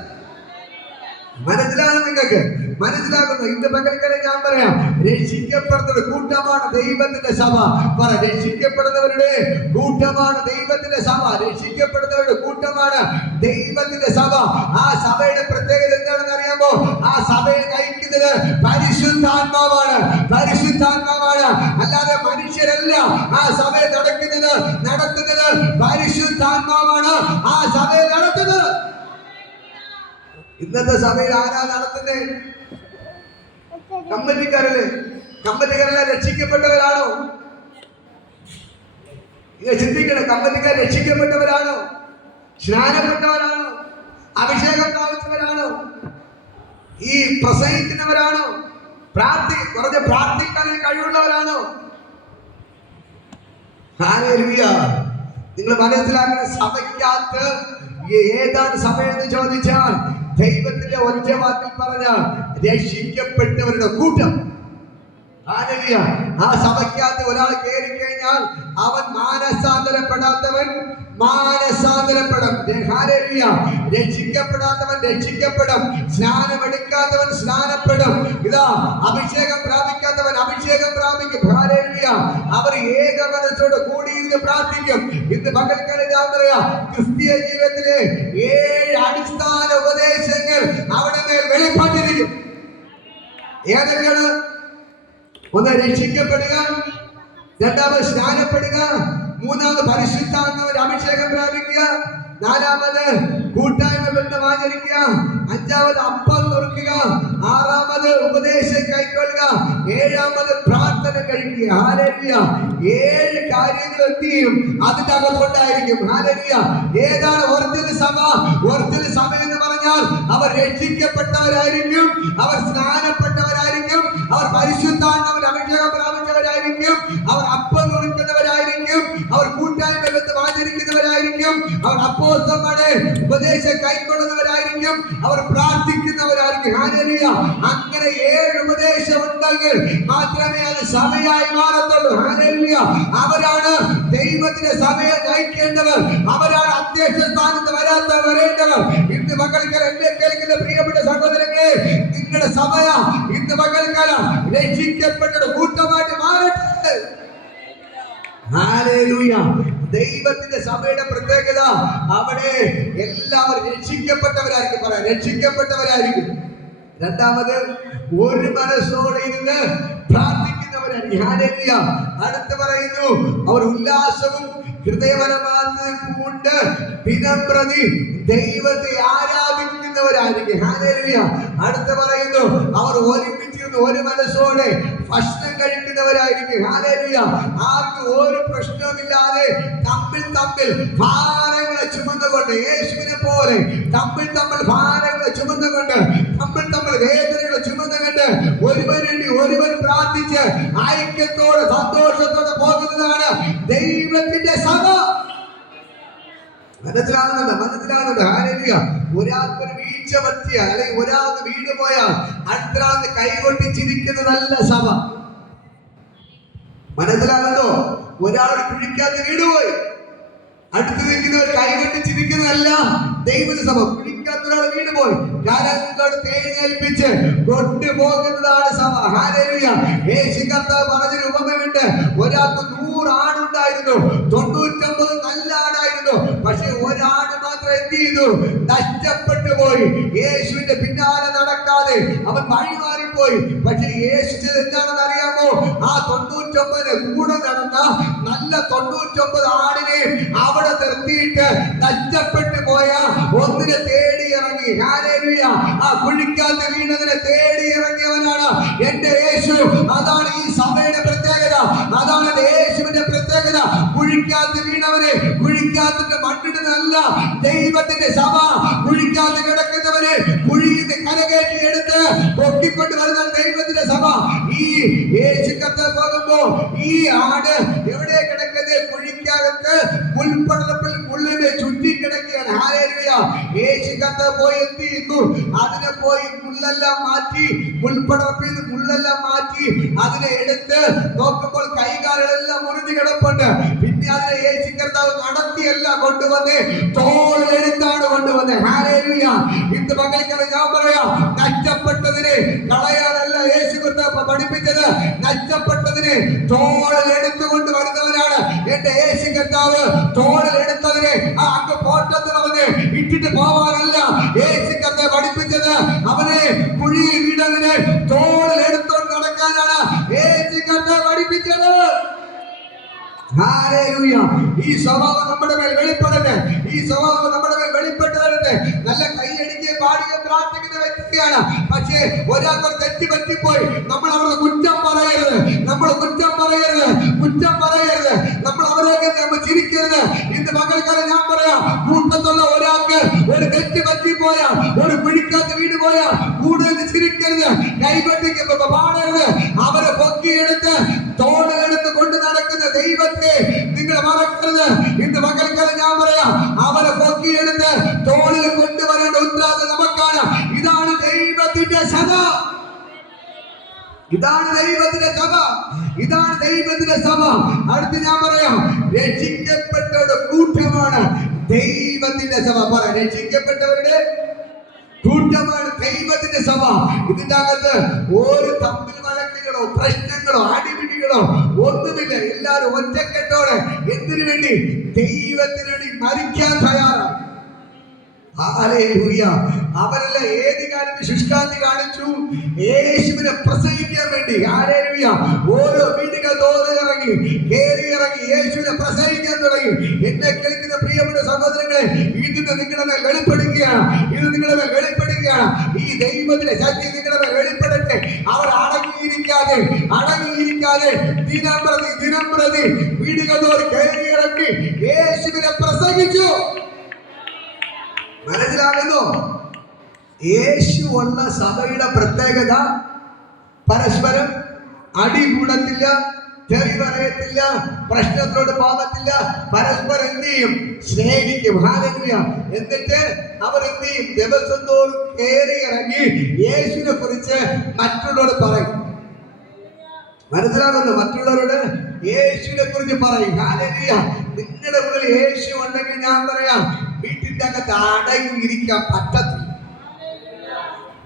മനസ്സിലാകും നിങ്ങൾക്ക്? മനസ്സിലാകുന്നു? ഇന്ന് പകൽക്കാലം ഞാൻ പറയാം, രക്ഷിക്കപ്പെടുന്ന കൂട്ടമാണ് ദൈവത്തിന്റെ സഭ. പറ, രക്ഷിക്കപ്പെടുന്നവരുടെ കൂട്ടമാണ് ദൈവത്തിന്റെ സഭ. രക്ഷിക്കപ്പെടുന്നവരുടെ കൂട്ടമാണ് ദൈവത്തിന്റെ സഭ. ആ സഭയുടെ പ്രത്യേകത എന്താണെന്ന് അറിയാമോ? ആ സഭയെ നയിക്കുന്നത് പരിശുദ്ധാത്മാവാണ്. അല്ലാതെ മനുഷ്യരല്ല. ആ സഭയെ നടത്തുന്നത് പരിശുദ്ധാത്മാവാണ്. ആ സഭയെ നടത്തുന്നത്. ഇന്നത്തെ സഭയിൽ ആരാ നടത്തുന്നത്? കമ്മിറ്റിക്കാരല്ല രക്ഷിക്കപ്പെട്ടവരാണോ? നിങ്ങൾ ചിന്തിക്കണം. കമ്മിറ്റിക്കാർ രക്ഷിക്കപ്പെട്ടവരാണോ? സ്നാനപ്പെട്ടവരാണോ? അഭിഷേകം പ്രാപിച്ചവരാണോ? ഈ പ്രസംഗിക്കുന്നവരാണോ? പ്രാർത്ഥിക്കാൻ കഴിവുള്ളവരാണോ? ഹല്ലേലൂയ. നിങ്ങൾ മനസ്സിലാക്കുന്ന സഭയ്ക്കകത്ത് ഏതാണ് സഭയെന്ന് ചോദിച്ചാൽ ദൈവത്തിന്റെ ഒറ്റ വാക്കിൽ പറഞ്ഞ രക്ഷിക്കപ്പെട്ടവരുടെ കൂട്ടം. ഹല്ലേലൂയ. ആ സഭയ്ക്കകത്ത് ഒരാൾ കയറി കഴിഞ്ഞാൽ അവൻ മാനസാന്തരപ്പെടാത്തവൻ മാനസാന്തരപ്പെടും. ഹല്ലേലൂയ. രക്ഷിക്കപ്പെടാത്തവൻ രക്ഷിക്കപ്പെടും. സ്നാനമെടുക്കാത്തവൻ സ്നാനപ്പെടും. ഇതാ, അഭിഷേകം പ്രാപിക്കാത്തവൻ അഭിഷേകം പ്രാപിക്കും. ഹല്ലേലൂയ. അവർ ഏക മനസ്സോട് കൂടിയിരുന്ന് പ്രാർത്ഥിക്കും. ഇന്ന് പകൽക്കാലം ഞാൻ പറയാം, ക്രിസ്തീയ ജീവിതത്തിലെ 7 അടിസ്ഥാന ഉപദേശങ്ങൾ അവിടെ മേൽ വെളിപ്പെട്ടിരിക്കും. ഏതൊക്കെയാണ്? ഒന്ന്, രക്ഷിക്കപ്പെടുക. രണ്ടാമത് സ്നാനപ്പെടുക. മൂന്നാമത് പരിശുദ്ധാത്മാവിന്റെ അഭിഷേകം പ്രാപിക്കുക. നാലാമത് കൂട്ടായ്മ ബന്ധം ആചരിക്കുക. അഞ്ചാമത് അപ്പം തുറക്കുക. ആറാമത് ഉപദേശം കൈക്കൊള്ളുക. ഏഴാമത് പ്രാർത്ഥന കഴിക്കുക. ഹല്ലേലൂയ. 7 കാര്യങ്ങൾ എത്തിയും അതിന്റെ അകത്തുണ്ടായിരിക്കും. ഹല്ലേലൂയ. ഏതാണ് ഒറിജിനൽ സഭ? ഒറിജിനൽ സഭ എന്ന് പറഞ്ഞാൽ അവർ രക്ഷിക്കപ്പെട്ടവരായിരിക്കും, അവർ സ്നാനപ്പെട്ടവരായിരിക്കും, അവർ പരിശുദ്ധാത്മാവിന്റെ അഭിഷേകം പ്രാപിച്ചവരായിരിക്കും, അവർ അപ്പം തുറക്കുന്നവരായിരിക്കും, അവർ കൂട്ടായ്മ ബന്ധം ആചരിക്കുന്നവരായിരിക്കും, അവർ അപ്പോസ്തലന്മാരുടെ ഉപദേശം കൈക്കൊള്ളുന്നവരായിരിക്കും, അവർ പ്രാർത്ഥിക്കുന്നവരായിരിക്കും. ഹല്ലേലൂയ. അങ്ങനെ 7 ഉപദേശം ഉണ്ടെങ്കിൽ മാത്രമേ അത് സഭയായി മാറത്തുള്ളൂ. ഹല്ലേലൂയ. അവരാണ് ദൈവത്തിന്റെ സഭയെ നയിക്കേണ്ടവർ. അവരാണ് അധ്യക്ഷ സ്ഥാനത്ത് വരേണ്ടവർ. ഇന്ന് പകൽക്കാലം എന്നെ കേൾക്കുന്ന പ്രിയപ്പെട്ട സഹോദരങ്ങളെ, നിങ്ങളുടെ സമയ ഇന്ന് പകൽക്കാലം രക്ഷിക്കപ്പെട്ട കൂട്ടമായിട്ട് മാറട്ടെ. ഹല്ലേലൂയ. ദൈവത്തിന്റെ സഭയുടെ പ്രത്യേകത അവിടെ എല്ലാവരും രക്ഷിക്കപ്പെട്ടവരായിരിക്കും. പറയാം, രക്ഷിക്കപ്പെട്ടവരായിരിക്കും. രണ്ടാമത്, ഒരു മനസ്സോടെ ഇരുന്ന് പ്രാർത്ഥിക്കുന്നവരായിരിക്കും. ഹല്ലേലൂയ. അടുത്ത് പറയുന്നു, അവർ ഉല്ലാസവും ഹൃദയപരമാർത്ഥവും കൊണ്ട് ദിനംപ്രതി ദൈവത്തെ ആരാധിക്കുന്നവരായിരിക്കും. ഹല്ലേലൂയ. അടുത്ത് പറയുന്നു, അവർ ഒരുമിച്ചിരുന്ന് ഒരു മനസ്സോടെ ഭക്ഷണം കഴിക്കുന്നവരായിരിക്കും. ഹല്ലേലൂയ. ആർക്കും ഒരു പ്രശ്നവുമില്ലാതെ തമ്മിൽ ഭാരങ്ങളെ ചുമന്നുകൊണ്ട്, യേശുവിനെ പോലെ തമ്മിൽ ഭാരങ്ങളെ ചുമന്നുകൊണ്ട്, തമ്മിൽ വേദനകളെ ചുമന്നുകൊണ്ട് ഒരുവൻ പ്രാർത്ഥിച്ച് ഐക്യത്തോടെ സന്തോഷത്തോടെ പോകുന്നതാണ് ദൈവത്തിന്റെ സഭ. മനസ്സിലാകുന്നുണ്ട്. ഹല്ലേലൂയ. ഒരാൾക്കൊരു വീഴ്ച പറ്റിയാൽ, അല്ലെങ്കിൽ ഒരാൾക്ക് വീട് പോയാൽ അടുത്തൊരാൾക്ക് കൈകൊട്ടി ചിരിക്കുന്നതല്ല സഭ. മനസ്സിലാകുന്നോ? ഒരാൾ കുഴിക്കാത്ത വീട് പോയി അടുത്ത് നിൽക്കുന്നവർ കൈകൊട്ടി ചിരിക്കുന്നതല്ല ദൈവത്തിന്റെ സഭ. കുഴിക്കാത്ത ഒരാൾ വീട് പോയി കരങ്ങളോട് തേങ്ങേൽപ്പിച്ച് കൊണ്ടുപോകുന്നതാണ് സഭ. ഹല്ലേലൂയ. യേശു കർത്താവ് പറഞ്ഞൊരു ഉപമയുണ്ട്. ഒരാൾക്ക് 100 ആടുണ്ടായിരുന്നു, 99 നല്ല ആടായിരുന്നു. പക്ഷെ ഒരാട് മാത്രം എന്ത് ചെയ്തു? നഷ്ടപ്പെട്ടു പോയി. യേശുവിന്റെ പിന്നാലെ നടക്കാതെ അവൻ വഴിമാറിപ്പോയി. പക്ഷെ യേശു എന്താണെന്ന് അറിയാമോ? ആ 99 കൂടെ നടന്ന നല്ല 99 ആടിനെ അവിടെ നിർത്തിയിട്ട് നഷ്ടപ്പെട്ടു പോയ ഒന്നിനെ തേടി ഇറങ്ങി. ഹല്ലേലൂയ. ആ കുഴിക്കാത്ത വീണതിനെ തേടി ഇറങ്ങിയവനാണ് എന്റെ യേശു. അതാണ് ഈ സഭയുടെ പ്രത്യേകത. അതാണ് യേശുവിന്റെ പ്രത്യേകത. കുഴിക്കാത്ത വീണവനെ കുഴിക്കാത്തിന്റെ മണ്ണിടുന്നതല്ല ദൈവത്തിന്റെ സഭ. കുഴിക്കാത്ത കിടക്കുന്നവനെ കുഴിയിൽ നിന്ന് കരകയറ്റി എടുത്ത് പൊക്കിക്കൊണ്ട് വരുന്ന ദൈവത്തിന്റെ സഭ. ഈ യേശു കർത്താവ് പോകുമ്പോ ഈ ആട് എവിടെ കിടക്കുന്നത്? കുഴിക്കകത്ത് മുൾപടർപ്പിൽ മുള്ളിനെ ചുറ്റി കിടക്കുകയാണ്. ഹല്ലേലൂയ. യേശു കർത്താവ് പോയി എന്ത് ചെയ്യുന്നു? അതിനെ പോയി മുള്ളെല്ലാം മാറ്റി, മുൾപടർപ്പിൽ നിന്ന് മുള്ളെല്ലാം മാറ്റി അതിനെ എടുത്ത് നോക്കുമ്പോൾ കൈകാലുകളെല്ലാം മുറിഞ്ഞു കിടപ്പുണ്ട്. പിന്നെ അതിനെ യേശു കർത്താവ് നടത്തിയല്ല കൊണ്ടുവന്ന്, തോളിലെടുത്താണ് കൊണ്ടുവന്ന്. ഹല്ലേലൂയ. ഇന്ന് പകൽക്കാലം ഞാൻ പറയാം, നഷ്ടപ്പെട്ടതിനെ കളയാനല്ല യേശു കർത്താവ് പഠിപ്പിച്ചത്. നഷ്ടപ്പെട്ടതിനെ തോളിലെടുത്തുകൊണ്ട് വരുന്നവനാണ് എന്റെ യേശു കർത്താവ്. തോളിലെടുത്തതിനെ അങ്ങ് പോട്ടെന്ന് പറഞ്ഞ് ഇട്ടിട്ട് പോവാനല്ല യേശു കർത്താവ് പഠിപ്പിച്ചത്. അവനെ കുഴിയിൽ വീണതിനെ തോളിലെടുത്തോണ്ട് നടക്കാനാണ് യേശു കർത്താവ് പഠിപ്പിച്ചത്. ഹല്ലേലൂയ. ഈ സ്വഭാവം നമ്മുടെ മേൽ വെളിപ്പെടട്ടെ. ഈ സ്വഭാവം നമ്മുടെ മേൽ വെളിപ്പെട്ട് വരട്ടെ. നല്ല കൈയടിക്കുകയും പാടുകയും പ്രാർത്ഥിക്കുന്ന വ്യക്തിയാണ്. പക്ഷേ ഒരാൾക്ക് തെറ്റി പറ്റിപ്പോയി നമ്മൾ അവരുടെ കുറ്റം പറയരുത്. നമ്മൾ അവരൊക്കെ നമ്മൾ ചിരിക്കരുത്. ഇന്ന് പകൽക്കാലം ഞാൻ പറയാം, കൂട്ടത്തുള്ള ഒരാൾക്ക് ഒരു തെറ്റ് പറ്റിപ്പോയാൽ, ഒരു പിടിക്കാത്ത വീട് പോയാൽ കൂടുതൽ ചിരിക്കരുത്, കൈകൊട്ടി പാടരുത്. അവരെ പൊക്കിയെടുത്ത് തോളിലെടുത്ത് കൊണ്ട് നടക്കുന്ന ദൈവത്തെ നിങ്ങൾ മറക്കരുത്. ഇന്ന് പകൽക്കാലം ഞാൻ പറയാം, അവരെ പൊക്കിയെടുത്ത് തോളിൽ കൊണ്ടുവരേണ്ട ഉത്തരവാദിത്വം നമുക്കാണ്. ഇതാണ് ദൈവത്തിന്റെ സഭ. ഇതാണ് ദൈവത്തിന്റെ സഭ. അടുത്ത് ഞാൻ പറയാം, രക്ഷിക്കപ്പെട്ടവരുടെ കൂട്ടമാണ് ദൈവത്തിന്റെ സഭ. പറ, രക്ഷിക്കപ്പെട്ടവരുടെ കൂട്ടമാണ് ദൈവത്തിന്റെ സഭ. ഇതിന്റെ അകത്ത് ഒരു തമ്മിൽ വഴക്കുകളോ പ്രശ്നങ്ങളോ അടിപിടികളോ ഒന്നുമില്ല. എല്ലാവരും ഒറ്റക്കെട്ടോടെ എന്തിനു വേണ്ടി? ദൈവത്തിന് വേണ്ടി മരിക്കാൻ തയ്യാറാണ്. ഹല്ലേലൂയ. അവരല്ല ഏത് കാലത്ത് ശുഷ്കാന്തി കാണിച്ചു? യേശുവിനെ പ്രസംഗിക്കാൻ വേണ്ടി. ഹല്ലേലൂയ. ഓരോ വീടുകൾ കേറി ഇറങ്ങി യേശുവിനെ പ്രസംഗിക്കാൻ തുടങ്ങി. എന്നെ കേൾക്കുന്ന പ്രിയപ്പെട്ട സഹോദരങ്ങളെ, ഇത് നിങ്ങളുടെ മേൽ വെളിപ്പെടുകയാണ്. ഈ ദൈവത്തിന്റെ ശക്തി നിങ്ങളുടെ മേൽ വെളിപ്പെടട്ടെ. അവർ അടങ്ങിയിരിക്കാതെ ദിനം പ്രതി വീടുകൾ തോറും കയറി ഇറങ്ങി യേശുവിനെ പ്രസംഗിച്ചു. മനസ്സിലാകുന്നു? യേശു ഉള്ള സഭയുടെ പ്രത്യേകത പരസ്പരം അടി കൂടത്തില്ല, തെറി പറയത്തില്ല, പ്രശ്നത്തോട് പോകത്തില്ല. പരസ്പരം എന്ത് ചെയ്യും? സ്നേഹിക്കും. ഹല്ലേലൂയ. എന്നിട്ട് അവർ എന്ത് ചെയ്യും? ദിവസം തോറും കയറി ഇറങ്ങി യേശുവിനെ കുറിച്ച് മറ്റുള്ളവരോട് പറയും. മനസ്സിലാകുന്നു? മറ്റുള്ളവരോട് യേശുവിനെ കുറിച്ച് പറയും. ഹല്ലേലൂയ. നിങ്ങളുടെ ഉള്ളിൽ യേശു ഉണ്ടെങ്കിൽ ഞാൻ പറയാം, വീട്ടിൽ വീട്ടിന്റെ അകത്ത് അടങ്ങിയിരിക്കാൻ പറ്റത്തില്ല.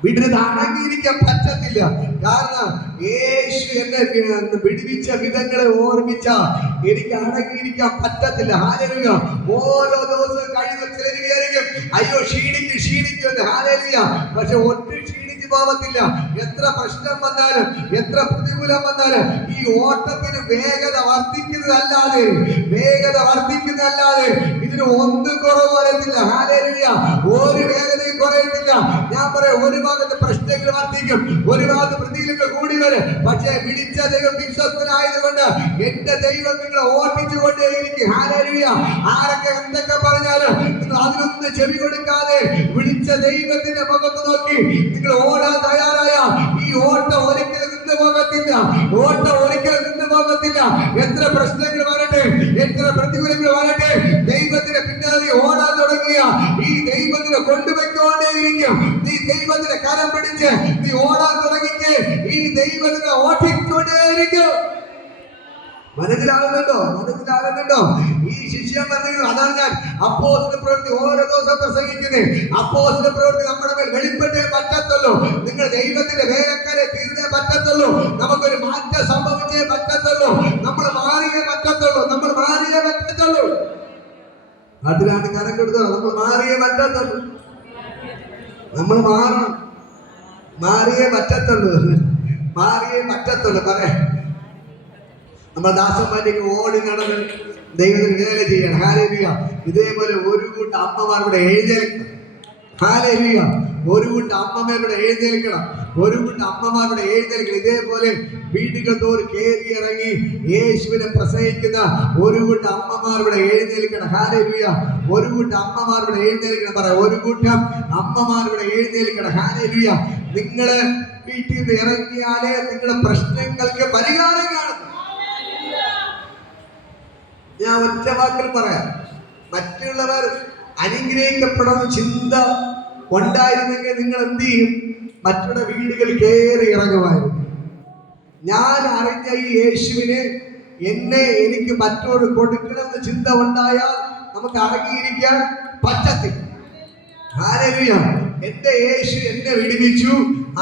വീട്ടിൽ അടങ്ങിയിരിക്കാൻ പറ്റത്തില്ല. കാരണം യേശു എന്നെ വിടുവിച്ച വിധങ്ങളെ ഓർമ്മിച്ച എനിക്ക് അടങ്ങിയിരിക്കാൻ പറ്റത്തില്ല. ഹല്ലേലൂയ. ഓരോ ദിവസവും കഴിയുന്ന ചിലർ വിചാരിക്കും അയ്യോ ക്ഷീണിക്കും ഹല്ലേലൂയ. പക്ഷെ ഒട്ടും ക്ഷീണിച്ചു പോകത്തില്ല. എത്ര പ്രശ്നം വന്നാലും എത്ര പ്രതികൂലം വന്നാലും ഈ ഓട്ടത്തിന് വേഗത വർദ്ധിക്കുന്നതല്ലാതെ ഇതിന് ഒന്നും കുറവ് വരത്തില്ല. ഹല്ലേലൂയ. ഒരു വേഗതയും കുറയത്തില്ല. ഞാൻ പറയാം, ഒരു ഭാഗത്ത് പ്രശ്നങ്ങൾ വർദ്ധിക്കും, ഒരു ഭാഗത്ത് പ്രതികൂലങ്ങൾ കൂടി വരും. പക്ഷേ വിളിച്ച ദൈവം വിശ്വസ്തനായതുകൊണ്ട് എന്റെ ദൈവം നിങ്ങളെ ഓർമ്മിച്ചുകൊണ്ടേയിരിക്കും. ഹല്ലേലൂയ. ആരൊക്കെ എന്തൊക്കെ പറഞ്ഞാലും നിങ്ങൾ അതിനൊന്നും ചെവി കൊടുക്കാതെ വിളിച്ച ദൈവത്തിന്റെ മുഖത്ത് നോക്കി നിങ്ങൾ ഓടാൻ തയ്യാറായ ഈ ഓട്ടം ഒരിക്കലും നിന്ന് പോകത്തില്ല. എത്ര പ്രശ്നങ്ങൾ വരട്ടെ, എത്ര പ്രതികൂലങ്ങൾ വരട്ടെ, ദൈവത്തിന്റെ പിന്നാലെ ഓടാൻ തുടങ്ങിയ ഈ ദൈവത്തിനെ കൊണ്ടുപോയിക്കൊണ്ടേയിരിക്കും. നീ ദൈവത്തിന്റെ കരം പിടിച്ച് നീ ഓടാൻ തുടങ്ങിക്ക്, ഈ ദൈവത്തിനെ ഓട്ടിക്കൊണ്ടേയിരിക്കും. മനസ്സിലാകുന്നുണ്ടോ? ഈ ശിഷ്യന്മാർ, അതാണ് ഞാൻ അപ്പോസ്തല പ്രവൃത്തി ഓരോ ദിവസം പ്രസംഗിക്കുന്നത്. അപ്പോസ്തല പ്രവൃത്തി നമ്മുടെ മേൽ വെളിപ്പെട്ടേ പറ്റത്തുള്ളൂ. നിങ്ങൾ ദൈവത്തിന്റെ വേലക്കാരെ തീർന്നേ പറ്റത്തുള്ളൂ. നമുക്കൊരു മാറ്റം സംഭവിച്ചേ പറ്റത്തുള്ളൂ. നമ്മൾ മാറിയേ പറ്റത്തുള്ളൂ. അതിലാണ് കരം കൊടുത്തത്. നമ്മൾ മാറിയേ പറ്റത്തുള്ളൂ. പറയാ നമ്മൾ ദാസന്മാരേക്ക് ഓടി നടന്ന് ദൈവത്തിന് വേല ചെയ്യണം. ഹല്ലേലൂയ. ഇതേപോലെ ഒരു കൂട്ടം അമ്മമാരുടെ എഴുന്നേൽക്കണം. ഹല്ലേലൂയ. ഒരു കൂട്ടം അമ്മമാരുടെ എഴുന്നേൽക്കണം. ഇതേപോലെ വീടുകൾ തോറും കയറി ഇറങ്ങി യേശുവിനെ പ്രസംഗിക്കുന്ന ഒരു കൂട്ടം അമ്മമാരുടെ എഴുന്നേൽക്കണം. ഹല്ലേലൂയ. ഒരു കൂട്ടം അമ്മമാരുടെ എഴുന്നേൽക്കണം. പറയാം, ഒരു കൂട്ടം അമ്മമാരുടെ എഴുന്നേൽക്കണം. ഹല്ലേലൂയ. നിങ്ങള് വീട്ടിൽ നിന്ന് ഇറങ്ങിയാലേ നിങ്ങളുടെ പ്രശ്നങ്ങൾക്ക് പരിഹാരം കാണും. ഞാൻ ഒറ്റ വാക്കിൽ പറയാം, മറ്റുള്ളവർ അനുഗ്രഹിക്കപ്പെടുന്ന ചിന്ത ഉണ്ടായിരുന്നെങ്കിൽ നിങ്ങൾ എന്ത് ചെയ്യും? മറ്റുള്ള വീടുകൾ കയറി ഇറങ്ങുമായിരുന്നു. ഞാൻ അറിഞ്ഞ ഈ യേശുവിനെ എനിക്ക് മറ്റോട് കൊടുക്കണമെന്ന് ചിന്ത ഉണ്ടായാൽ നമുക്ക് അടങ്ങിയിരിക്കാൻ പറ്റത്തില്ല. ഹല്ലേലൂയ. എന്റെ യേശു എന്നെ വിടുവിച്ചു,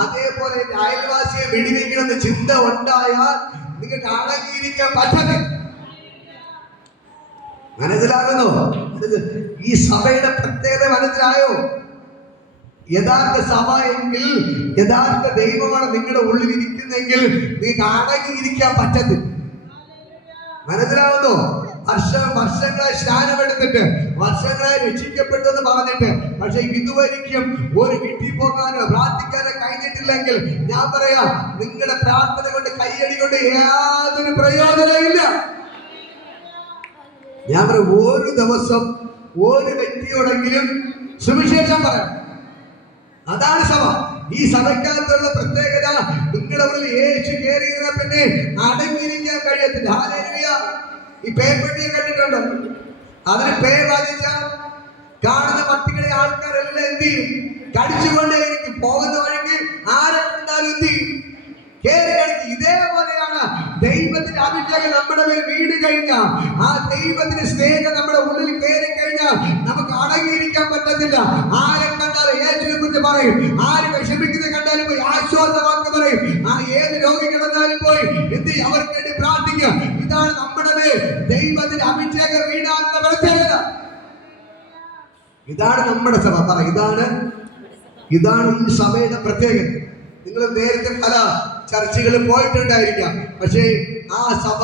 അതേപോലെ എന്റെ അയൽവാസിയെ വിടുവിക്കണമെന്ന് ചിന്ത ഉണ്ടായാൽ നിങ്ങൾക്ക് അടങ്ങിയിരിക്കാൻ പറ്റത്തില്ല. മനസ്സിലാകുന്നോ? ഈ സഭയുടെ പ്രത്യേകത മനസ്സിലായോ? യഥാർത്ഥ സഭ എങ്കിൽ, യഥാർത്ഥ ദൈവമാണ് നിങ്ങളുടെ ഉള്ളിൽ ഇരിക്കുന്നെങ്കിൽ നിങ്ങൾക്ക് അടങ്ങിയിരിക്കാൻ പറ്റത്തില്ല. മനസ്സിലാവുന്നോ? വർഷങ്ങളായി സ്നാനമെടുത്തിട്ട്, വർഷങ്ങളായി രക്ഷിക്കപ്പെട്ടു എന്ന് പറഞ്ഞിട്ട്, പക്ഷെ ഇതുവരെയും ഒരു വീട്ടിൽ പോകാനോ പ്രാർത്ഥിക്കാനോ കഴിഞ്ഞിട്ടില്ലെങ്കിൽ ഞാൻ പറയാം, നിങ്ങളുടെ പ്രാർത്ഥന കൊണ്ട് കയ്യടി കൊണ്ട് യാതൊരു പ്രയോജനമില്ല. ഞാൻ പറയും, ഒരു ദിവസം ഒരു വ്യക്തിയോടെങ്കിലും സുവിശേഷം പറയാം. അതാണ് സഭ. ഈ സഭയ്ക്കകത്തുള്ള പ്രത്യേകത, നിങ്ങളുടെ ഉള്ളിൽ യേശു കയറിയതിനെ പിന്നെ അടങ്ങിയിരിക്കാൻ കഴിയത്തില്ല. ഹല്ലേലൂയ. ഈ പേപ്പട്ടിയെ കണ്ടിട്ടുണ്ടോ? അതിന് പേ ബാധിച്ച കാണുന്ന പട്ടികളെ ആൾക്കാരെല്ലാം എന്ത് ചെയ്യും? കടിച്ചുകൊണ്ടേയിരിക്കും. പോകുന്ന വഴിക്ക് ആരെ കണ്ടാലും എന്ത് ചെയ്യും? കയറി കടിക്കും. ഇതേപോലെയാണ് ദൈവത്തിന്റെ അഭിഷേകം നമ്മുടെ മേൽ വീട് കഴിഞ്ഞാൽ, ആ ദൈവത്തിന്റെ സ്നേഹം നമ്മുടെ ഉള്ളിൽ കയറി കഴിഞ്ഞാൽ നമുക്ക് അടങ്ങിയിരിക്കാൻ പറ്റത്തില്ല. ആരെ കണ്ടാലും യേശുവിനെ കുറിച്ച് പറയും. ആര് വിഷമിക്കുന്നത് കണ്ടാലും പോയി ആശ്വാസവാക്ക് പറയും. ഏത് രോഗി കിടന്നാലും പോയി എന്ത് ചെയ്യും? അവർക്ക് വേണ്ടി പ്രാർത്ഥിക്കുക. ഇതാണ് നമ്മുടെ മേൽ ദൈവത്തിന്റെ അഭിഷേകം വീടാനുള്ള പ്രത്യേകത. ഇതാണ് നമ്മുടെ സഭ. പറ, ഇതാണ് ഈ സഭയുടെ പ്രത്യേകത. നിങ്ങൾ നേരത്തെ പല ചർച്ചകളിൽ പോയിട്ടുണ്ടായിരിക്കാം, പക്ഷേ ആ സഭ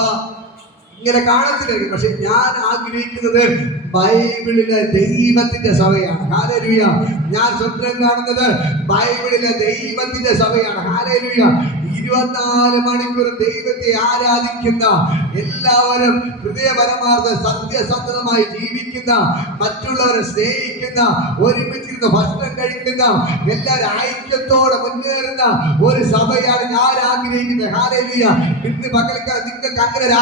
ഇങ്ങനെ കാണത്തില്ലായിരിക്കും. പക്ഷെ ഞാൻ ആഗ്രഹിക്കുന്നത് ബൈബിളിലെ ദൈവത്തിന്റെ സഭയാണ്. ഹല്ലേലൂയ. ഞാൻ സ്വപ്നം കാണുന്നത് ബൈബിളിലെ ദൈവത്തിന്റെ സഭയാണ്. ഹല്ലേലൂയ. 24 മണിക്കൂർ ദൈവത്തെ ആരാധിക്കുന്ന, എല്ലാവരും ഹൃദയപരമാർത്ഥ സത്യസന്ധമായി ജീവിക്കുന്ന, മറ്റുള്ളവരെ സ്നേഹിക്കുന്ന, ഒരുമിച്ചിരുന്ന് ഭക്ഷണം കഴിക്കുന്ന, എല്ലാവരും ഐക്യത്തോടെ മുന്നേറുന്ന ഒരു സഭയാണ് ഞാൻ ആഗ്രഹിക്കുന്നത്. ഹല്ലേലൂയ. ഇന്ന് പകൽക്കാലം നിങ്ങൾക്ക് അങ്ങനെ ഒരു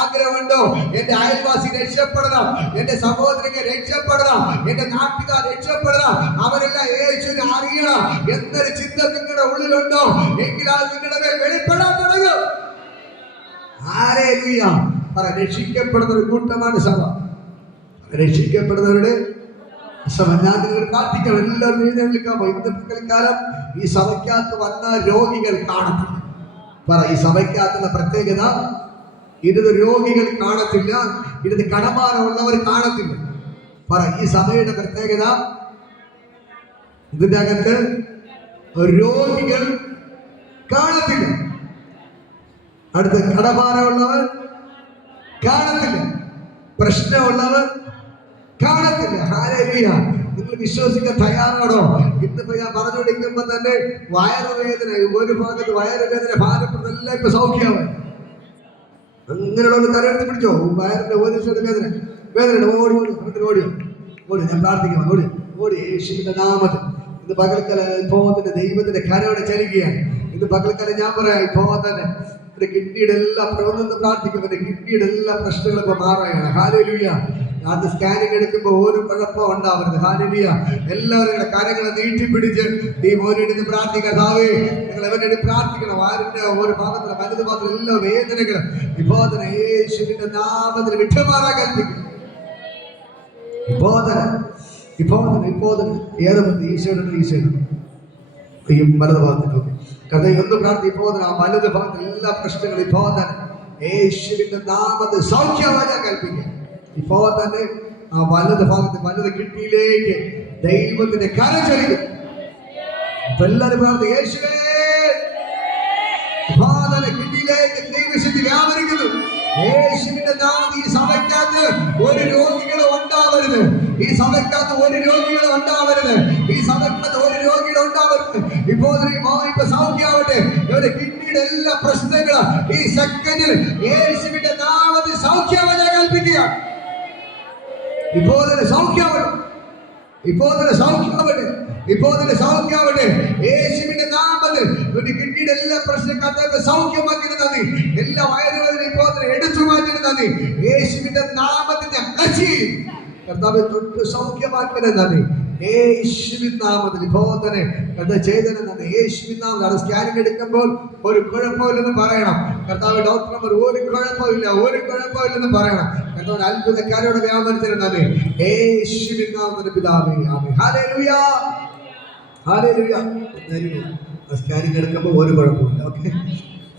ആഗ്രഹമുണ്ടോ? എന്റെ അയൽവാസി രക്ഷപ്പെടണം, എന്റെ സഹോദരങ്ങൾ രക്ഷപ്പെടണം, എന്റെ നാട്ടുകാർ രക്ഷപ്പെടണം, അവരെല്ലാം യേശുവിനെ അറിയണം എന്നൊരു ചിന്ത നിങ്ങളുടെ ഉള്ളിലുണ്ടോ? എങ്കിൽ അത് നിങ്ങളുടെ മേൽ വെളിപ്പെടാൻ തുടങ്ങും. ഹല്ലേലൂയ. രക്ഷിക്കപ്പെടുന്ന ഒരു കൂട്ടമാണ് സഭ. രക്ഷിക്കപ്പെടുന്നവരുടെ സഭ. ഞാൻ നിങ്ങൾ പ്രാർത്ഥിക്കാം, എല്ലാവരും എഴുന്നേൽക്കാമോ? ഇന്ന് പകൽക്കാലം ഈ സഭയ്ക്കകത്ത് വന്ന രോഗികൾ കാണത്തില്ല. പറ, ഈ സഭയ്ക്കകത്തുള്ള പ്രത്യേകത, ഇരുന്ന് രോഗികൾ കാണത്തില്ല, ഇരുന്ന് കടമാനമുള്ളവർ കാണത്തില്ല. പറ, ഈ സഭയുടെ പ്രത്യേകത, ഇതിന്റെ അകത്ത് രോഗികൾ കാണത്തില്ല, അടുത്ത് കടമാനമുള്ളവർ കാണത്തില്ല, പ്രശ്നമുള്ളവർ കാണത്തില്ല. ഹല്ലേലൂയ. നിങ്ങൾ വിശ്വസിക്കാൻ തയ്യാറാണോ? ഇന്നിപ്പോ ഞാൻ പറഞ്ഞുകൊണ്ടിരിക്കുമ്പോ തന്നെ വയറുവേദന, ഒരു ഭാഗത്ത് വയറുവേദന, ഭാരപ്പെട്ടെല്ലാം ഇപ്പൊ സൗഖ്യമാവും. അങ്ങനെയുള്ള കരയെടുത്ത് പിടിച്ചോ. വയറിന്റെ ഒരു സൈഡ് വേദന ഓടി ഓടിയോ ഓടി. ഞാൻ പ്രാർത്ഥിക്കാം, ഓടി യേശുവിന്റെ നാമത്തിൽ. ഇന്ന് പകൽക്കാലം ഇപ്പോഴത്തെ ദൈവത്തിന്റെ കരയോടെ ചലിക്കുകയാണ്. ഇന്ന് പകൽക്കാലം ഞാൻ പറയാം, ഇപ്പോ തന്നെ കിഡ്നിയുടെ എല്ലാ പ്രവൃത്തി പ്രാർത്ഥിക്കും, കിഡ്നിയുടെ എല്ലാ പ്രശ്നങ്ങളും ഇപ്പൊ മാറുകയാണ്. ഹല്ലേലൂയ. അത് സ്കാനിങ് എടുക്കുമ്പോൾ ഒരു കുഴപ്പം ഉണ്ടാവരുത്. ഹല്ലേലൂയ. എല്ലാവരും കരങ്ങളെ നീട്ടിപ്പിടിച്ച് ഈ മോനിടുന്ന് പ്രാർത്ഥിക്കാവേ, നിങ്ങൾ എവരുടെ പ്രാർത്ഥിക്കണം. വാരിന്റെ ഒരു ഭാഗത്തിലെ വലത് ഭാഗത്തിലെ എല്ലാ വേദനകളും ഇപ്പോ തന്നെ യേശുവിന്റെ നാമത്തിൽ വിട്ടുമാറാൻ കൽപ്പിക്കും. ഇപ്പോ തന്നെ ഏത് ഈശോയുടെ വലത് ഭാഗത്തിൽ കഥ ഒന്ന് പ്രാർത്ഥി. ഇപ്പോ തന്നെ ആ വലത് ഭാഗത്തിൽ എല്ലാ പ്രശ്നങ്ങളും ഇപ്പോ തന്നെ യേശുവിന്റെ നാമത്തിൽ സൗഖ്യമായി കൽപ്പിക്കുക. ഇപ്പോ തന്നെ ആ വലത് ഭാഗത്ത് വലത് കിഡ്നിയിലേക്ക് ദൈവത്തിന്റെ കരം ചലിക്കും. എല്ലാവരും പ്രാർത്ഥിക്കും, യേശുവേ. കിഡ്നിയിലേക്ക് ദൈവശക്തി വ്യാപരിക്കുന്നു. യേശുവിന്റെ നാമത്തിൽ ഈ സഭയ്ക്കകത്ത് ഒരു രോഗികളും ഉണ്ടാവരുത്. ഈ സഭയ്ക്കകത്ത് ഒരു രോഗികളും ഉണ്ടാവരുത്. ഈ സഭയ്ക്കകത്ത് ഒരു രോഗികളും ഉണ്ടാവരുത്. ഇപ്പോ സൗഖ്യമാവട്ടെ. ഇവരുടെ കിഡ്നിയുടെ എല്ലാ പ്രശ്നങ്ങളും ഈ സെക്കൻഡിൽ യേശുവിന്റെ നാമത്തിൽ സൗഖ്യമായി കൽപ്പിക്കുക. ഇപ്പോ തന്നെ സൗഖ്യമാവട്ടെ. യേശുവിന്റെ നാമത്തിൽ ഒരു കിഡ്നിയുടെ എല്ലാ പ്രശ്നക്കാർക്കും സൗഖ്യമാക്കിയത് നന്ദി. എല്ലാ വയറുവേദന ഇപ്പോ തന്നെ എടുത്തു മാറ്റിയത് നന്ദി. യേശുവിന്റെ നാമത്തിന്റെ കർത്താവ് തൊട്ട് സൗഖ്യമാക്കിയത് നന്ദി. യേശുവിൻ നാമത്തിൽ ഇപ്പോ തന്നെ കർത്താവ് ചെയ്തത് നന്ദി. യേശുവിൻ നാമത്തിൽ സ്കാനിങ് എടുക്കുമ്പോൾ ഒരു കുഴപ്പമില്ലെന്ന് പറയണം. കർത്താവ് ഡോക്ടർമാർ ഒരു കുഴപ്പമില്ലെന്ന് പറയണം. കർത്താവ് അത്ഭുതക്കാരോട് വ്യാപരിച്ചത് നന്ദി. യേശുവിൻ നാമത്തിൽ പിതാവേ, ആമേൻ. ഹല്ലേലൂയ. സ്കാനിങ് എടുക്കുമ്പോൾ ഒരു കുഴപ്പമില്ല.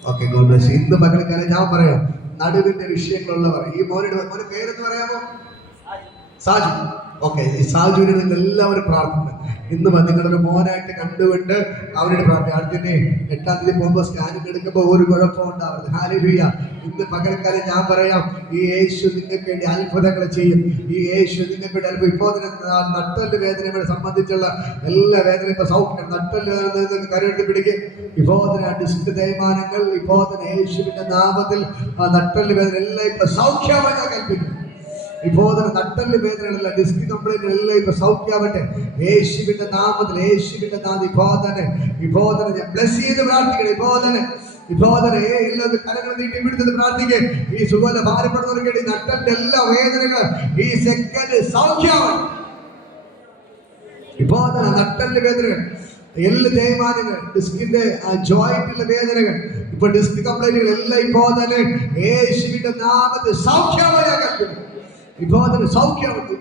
Okay God bless you. ഇന്ന് പകൽക്കാലം ഞാൻ പറയാം, നടുവിന്റെ വിഷയങ്ങളുള്ളവർ ഈ മോനെ പേരെന്ന് പറയാമോ? സാജു. ഓക്കെ, ഈ സാജുവിനെ നിങ്ങൾ എല്ലാവരും പ്രാർത്ഥിക്കണം. ഇന്ന് നിങ്ങളൊരു മോനായിട്ട് കണ്ടുകൊണ്ട് അവരുടെ പ്രാർത്ഥന. അടുത്തന്നെ 8-ാം തീയതി പോകുമ്പോൾ സ്കാനിങ് എടുക്കുമ്പോൾ ഒരു കുഴപ്പം ഉണ്ടാവരുത്. ഹല്ലേലൂയ. ഇന്ന് പകൽക്കാലം ഞാൻ പറയാം, ഈ യേശു നിങ്ങൾക്ക് വേണ്ടി അത്ഭുതങ്ങൾ ചെയ്യും. ഈ യേശു നിങ്ങൾക്ക് വേണ്ടി അത്ഭുതം. ഇപ്പോൾ നട്ടല് വേദനകളെ സംബന്ധിച്ചുള്ള എല്ലാ വേദനയും ഇപ്പൊ സൗഖ്യം. നട്ടല് കരുതി പിടിക്കും. ഇപ്പോ തന്നെ ഡിസ്ക് തേയ്മാനങ്ങൾ ഇപ്പോ തന്നെ യേശുവിന്റെ നാമത്തിൽ ആ നട്ടല് വേദന എല്ലാം ഇപ്പൊ സൗഖ്യമായി ഞാൻ കൽപ്പിക്കും. ഇപ്പോ തന്നെ നട്ടല് വേദനകളല്ല, ഡിസ്ക് കംപ്ലൈന്റുകളെല്ലാം ഇപ്പൊ സൗഖ്യമാവട്ടെ യേശുവിന്റെ നാമത്തിൽ. യേശുവിന്റെ നാമത്തിൽ ഇപ്പോ തന്നെ ഞാൻ ബ്ലസ് ചെയ്ത് പ്രാർത്ഥിക്കണം. ഇപ്പോ തന്നെ എല്ലാവരും കരങ്ങൾ നീട്ടി പിടിച്ചത് പ്രാർത്ഥിക്കേ. ഈ സുഖല ഭാരപ്പെടുന്നവർക്ക് വേണ്ടി നട്ടലിന്റെ എല്ലാ വേദനകളും ഈ സെക്കൻഡ് സൗഖ്യമാണ്. ഇപ്പോ തന്നെ നട്ടലിന്റെ വേദനകൾ, എല്ല് തേയ്മാനങ്ങൾ, ഡിസ്കിന്റെ ജോയിന്റിലെ വേദനകൾ, ഇപ്പൊ ഡിസ്ക് കംപ്ലൈന്റുകൾ എല്ലാം ഇപ്പോ തന്നെ യേശുവിന്റെ നാമത്തിൽ സൗഖ്യമായി കൽപ്പിക്കുന്നു. ഇപ്പോ തന്നെ സൗഖ്യമാവട്ടെ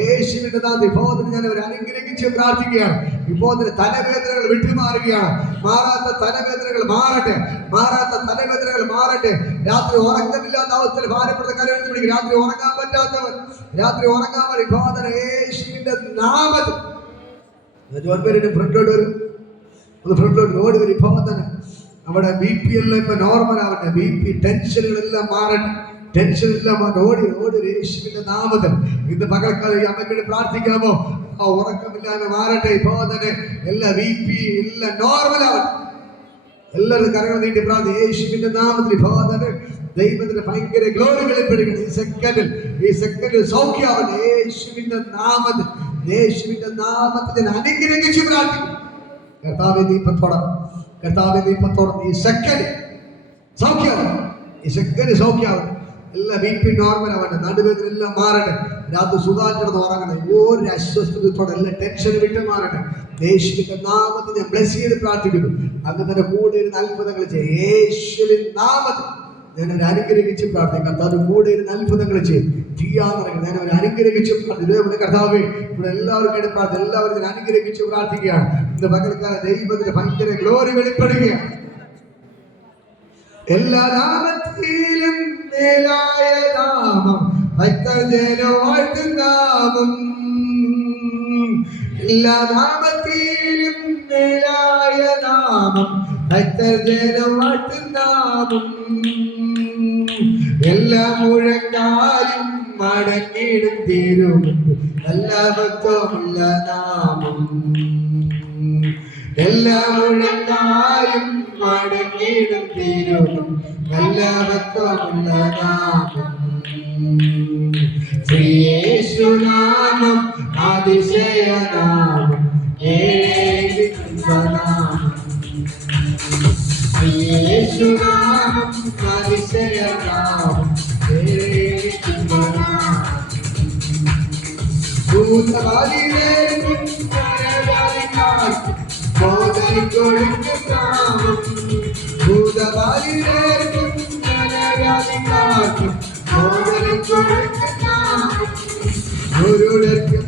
യേശുവിന്റെ നാമത്തിൽ. ഇപ്പോ തന്നെ ഞാൻ അവരെ അനുഗ്രഹിച്ച് പ്രാർത്ഥിക്കുകയാണ്. ഇപ്പോ തന്നെ തലവേദനകൾ വിട്ടുമാറുകയാണ്. മാറാത്ത തലവേദനകൾ മാറട്ടെ. രാത്രി ഉറക്കമില്ലാത്ത അവസ്ഥയിൽ ഭാരപ്പെടുന്ന കരയെടുത്ത് പിടിക്കും. രാത്രി ഉറങ്ങാൻ പറ്റാത്തവർ ഇപ്പോ തന്നെ യേശുവിന്റെ നാമത്തിൽ ഫ്രണ്ടിലോട്ട് ഓടി വരും. ഇപ്പോ തന്നെ നമ്മുടെ BP എല്ലാം ഇപ്പൊ നോർമൽ ആവട്ടെ. BP ടെൻഷനുകളെല്ലാം മാറട്ടെ. ഓടി യേശുവിന്റെ നാമത്തിൽ. ഇന്ന് പകൽക്കാലം അമ്മയ്ക്ക് പ്രാർത്ഥിക്കാമോ? ഉറക്കമില്ലാതെ മാറട്ടെ. ഇപ്പോ തന്നെ എല്ലാ BP എല്ലാം നോർമൽ ആവട്ടെ. എല്ലാവരും കരങ്ങൾ നീട്ടി പ്രാർത്ഥി. യേശുവിന്റെ നാമത്തിൽ ഇപ്പോ തന്നെ ദൈവത്തിന്റെ ഭയങ്കര ഗ്ലോറി വെളിപ്പെടുകയാണ്. ഈ സെക്കൻഡിൽ സൗഖ്യമാവട്ടെ. യേശുവിന്റെ നാമത്തിൽ ഞാൻ അനുഗ്രഹിച്ച് പ്രാർത്ഥിക്കും. കർത്താവേ നീ ഇപ്പൊ തുടങ്ങും. ഈ സെക്കൻഡ് സൗഖ്യമാവട്ടെ. എല്ലാ BP നോർമൽ ആവട്ടെ. നടുവേദന എല്ലാം മാറട്ടെ. രാത്രി സുഖായിട്ട് ഉറങ്ങണേ. ഒരു അസ്വസ്ഥതയോടെ എല്ലാ ടെൻഷൻ വിട്ട് മാറട്ടെ. യേശുവിന്റെ നാമത്തിൽ ഞാൻ ബ്ലെസ് ചെയ്ത് പ്രാർത്ഥിക്കുന്നു. അങ്ങനെ തന്നെ കൂടെ ഇരുന്ന് അത്ഭുതങ്ങൾ ചെയ്യും. യേശുവിൻ നാമത്തിൽ ഞാൻ അവർ അനുഗ്രഹിച്ച് പ്രാർത്ഥിക്കാം. കർത്താവ് കൂടെ ഇരുന്ന് അത്ഭുതങ്ങൾ ചെയ്യും. ചെയ്യാന്ന് പറയുന്നത് ഞാൻ അവർ അനുഗ്രഹിച്ച് ഇതേപോലെ കർത്താവേ ഇവിടെ എല്ലാവർക്കും എടുപ്പാതെ എല്ലാവരും അനുഗ്രഹിച്ച് പ്രാർത്ഥിക്കുകയാണ്. ഇന്ന് പകൽക്കാലം ദൈവത്തിന്റെ ഭയങ്കര ഗ്ലോറി വെളിപ്പെടുകയാണ്. എല്ലാ നാമത്തിലും മേലായ നാമം വാഴ്ത്തുനാമം. എല്ലാ നാമത്തിലും മേലായ നാമം വാഴ്ത്തുനാമം. എല്ലാ മുഴങ്കാലും മടങ്ങിടും തീരും നല്ല ഭക്തമുള്ള നാമം. എല്ലാ മുഴങ്കാലും മടങ്ങിടും തീരും നല്ല ഭക്തമുള്ള നാമം. ശ്രീയേശുനാമം അതിശയനാമം ശ്രീയേശുനാമം അതിശയനാമം ഭൂതബാലിലേക്കും മോദനം കൊടുക്കും നാമം. ഭൂതബാലിലേക്കും മോദനം കൊടുക്കും നാമം. ഗുരുടർക്കും